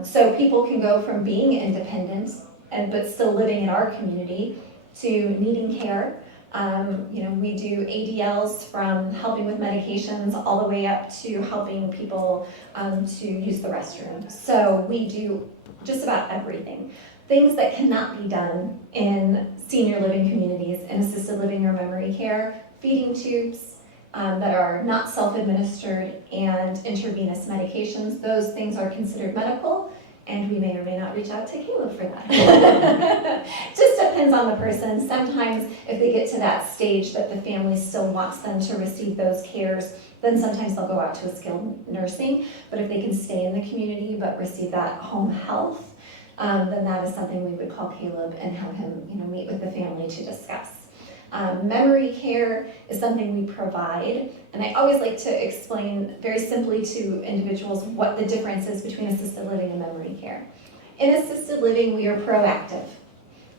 So people can go from being independent but still living in our community to needing care. We do ADLs from helping with medications all the way up to helping people to use the restroom. So we do just about everything. Things that cannot be done in senior living communities, in assisted living or memory care, feeding tubes that are not self-administered, and intravenous medications. Those things are considered medical, and we may or may not reach out to Caleb for that. Just depends on the person. Sometimes if they get to that stage that the family still wants them to receive those cares, then sometimes they'll go out to a skilled nursing. But if they can stay in the community but receive that home health, then that is something we would call Caleb and have him meet with the family to discuss. Memory care is something we provide, and I always like to explain very simply to individuals what the difference is between assisted living and memory care. In assisted living, we are proactive.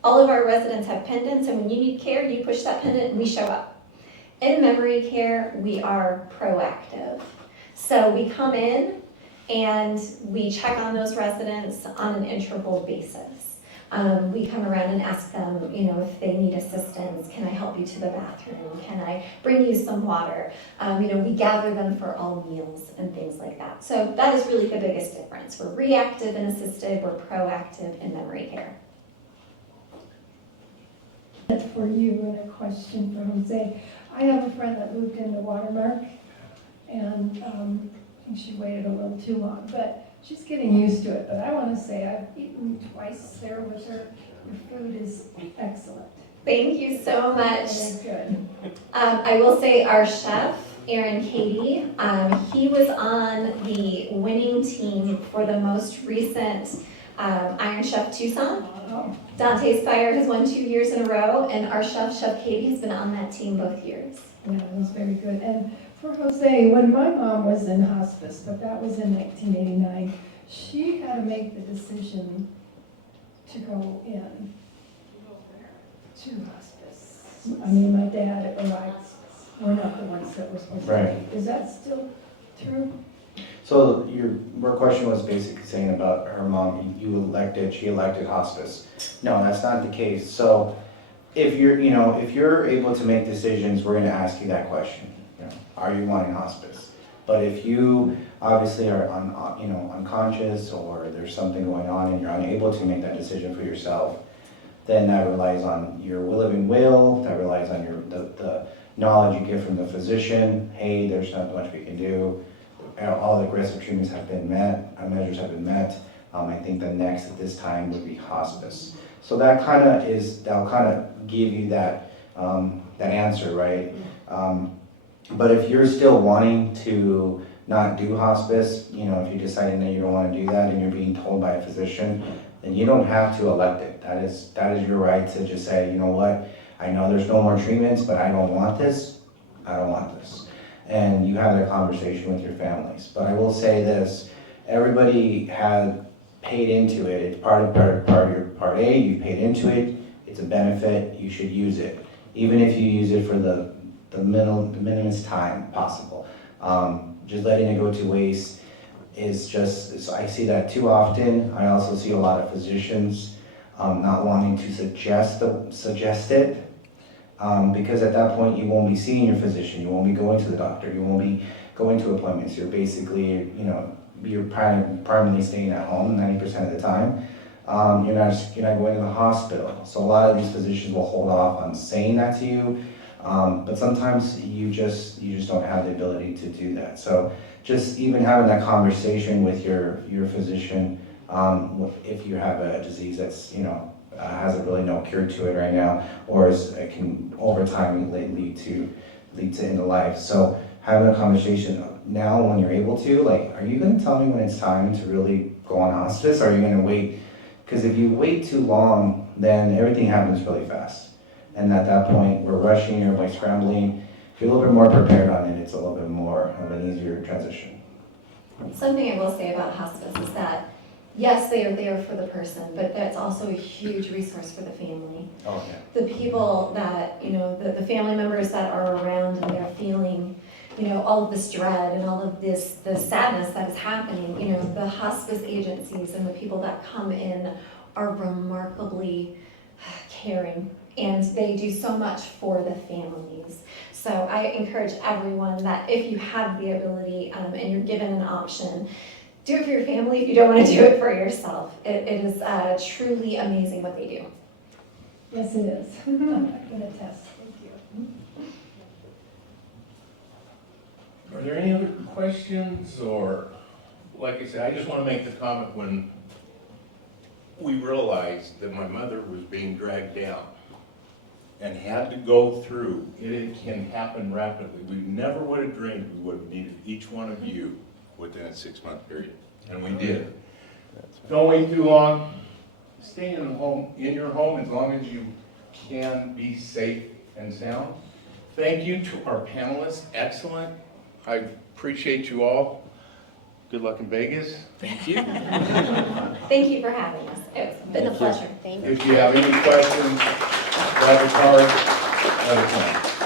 All of our residents have pendants, and when you need care, you push that pendant and we show up. In memory care, we are proactive. So we come in and we check on those residents on an interval basis. We come around and ask them, if they need assistance. Can I help you to the bathroom? Can I bring you some water? We gather them for all meals and things like that. So that is really the biggest difference. We're reactive and assisted. We're proactive in memory care. For you, and a question for Jose. I have a friend that moved into Watermark, and I think she waited a little too long, but she's getting used to it. But I want to say I've eaten twice there with her. Your food is excellent. Thank you so much. Very good. I will say our chef, Aaron Katie, he was on the winning team for the most recent Iron Chef Tucson. Oh, Dante's Fire has won 2 years in a row, and our chef, Chef Katie, has been on that team both years. yeah, it was very good. And for Jose, when my mom was in hospice, but that was in 1989, she had to make the decision to go in to hospice. I mean, my dad arrived, we're not the ones that were supposed to. Right. Is that still true? So your question was basically saying about her mom, she elected hospice. No, that's not the case. So if you're able to make decisions, we're gonna ask you that question. Are you wanting hospice? But if you obviously are unconscious, or there's something going on and you're unable to make that decision for yourself, then that relies on your living will, that relies on the knowledge you get from the physician. Hey, there's not much we can do. All the aggressive treatments have been met, measures have been met. I think the next at this time would be hospice. So that'll kind of give you that answer, right? But if you're still wanting to not do hospice, you know, if you decided that you don't want to do that and you're being told by a physician, then you don't have to elect it. That is your right to just say, you know what, I know there's no more treatments, but I don't want this. I don't want this. And you have that conversation with your families. But I will say this, everybody had paid into it. It's part of your Part A, you've paid into it. It's a benefit, you should use it. Even if you use it for the minimum time possible. Just letting it go to waste is just, I see that too often. I also see a lot of physicians not wanting to suggest it, because at that point you won't be seeing your physician, you won't be going to the doctor, you won't be going to appointments. You're basically, you know, you're primarily staying at home 90% of the time. You're not going to the hospital. So a lot of these physicians will hold off on saying that to you, but sometimes you just don't have the ability to do that. So just even having that conversation with your physician, if you have a disease that's, you know, has really no cure to it right now, or it can over time lead to end of life. So having a conversation now when you're able to, like, are you going to tell me when it's time to really go on hospice, or are you going to wait? Because if you wait too long, then everything happens really fast. And at that point, we're rushing, everybody's scrambling. If you're a little bit more prepared on it, it's a little bit more of an easier transition. Something I will say about hospice is that, yes, they are there for the person, but that's also a huge resource for the family. Oh, yeah. The people that, you know, the family members that are around and they're feeling, you know, all of this dread and all of this, the sadness that is happening, you know, the hospice agencies and the people that come in are remarkably caring, and they do so much for the families. So I encourage everyone that if you have the ability and you're given an option, do it for your family if you don't want to do it for yourself. It is truly amazing what they do. Yes, it is. I can attest. Thank you. Are there any other questions, or, like I said, I just want to make the comment when we realized that my mother was being dragged down and had to go through, it can happen rapidly. We never would have dreamed we would have needed each one of you within a 6-month period, and we did. Don't wait too long. Stay in your home as long as you can, be safe and sound. Thank you to our panelists, excellent. I appreciate you all. Good luck in Vegas. Thank you. Thank you for having us. It's been a pleasure. Thank you. If you have any questions, grab a card, let us know.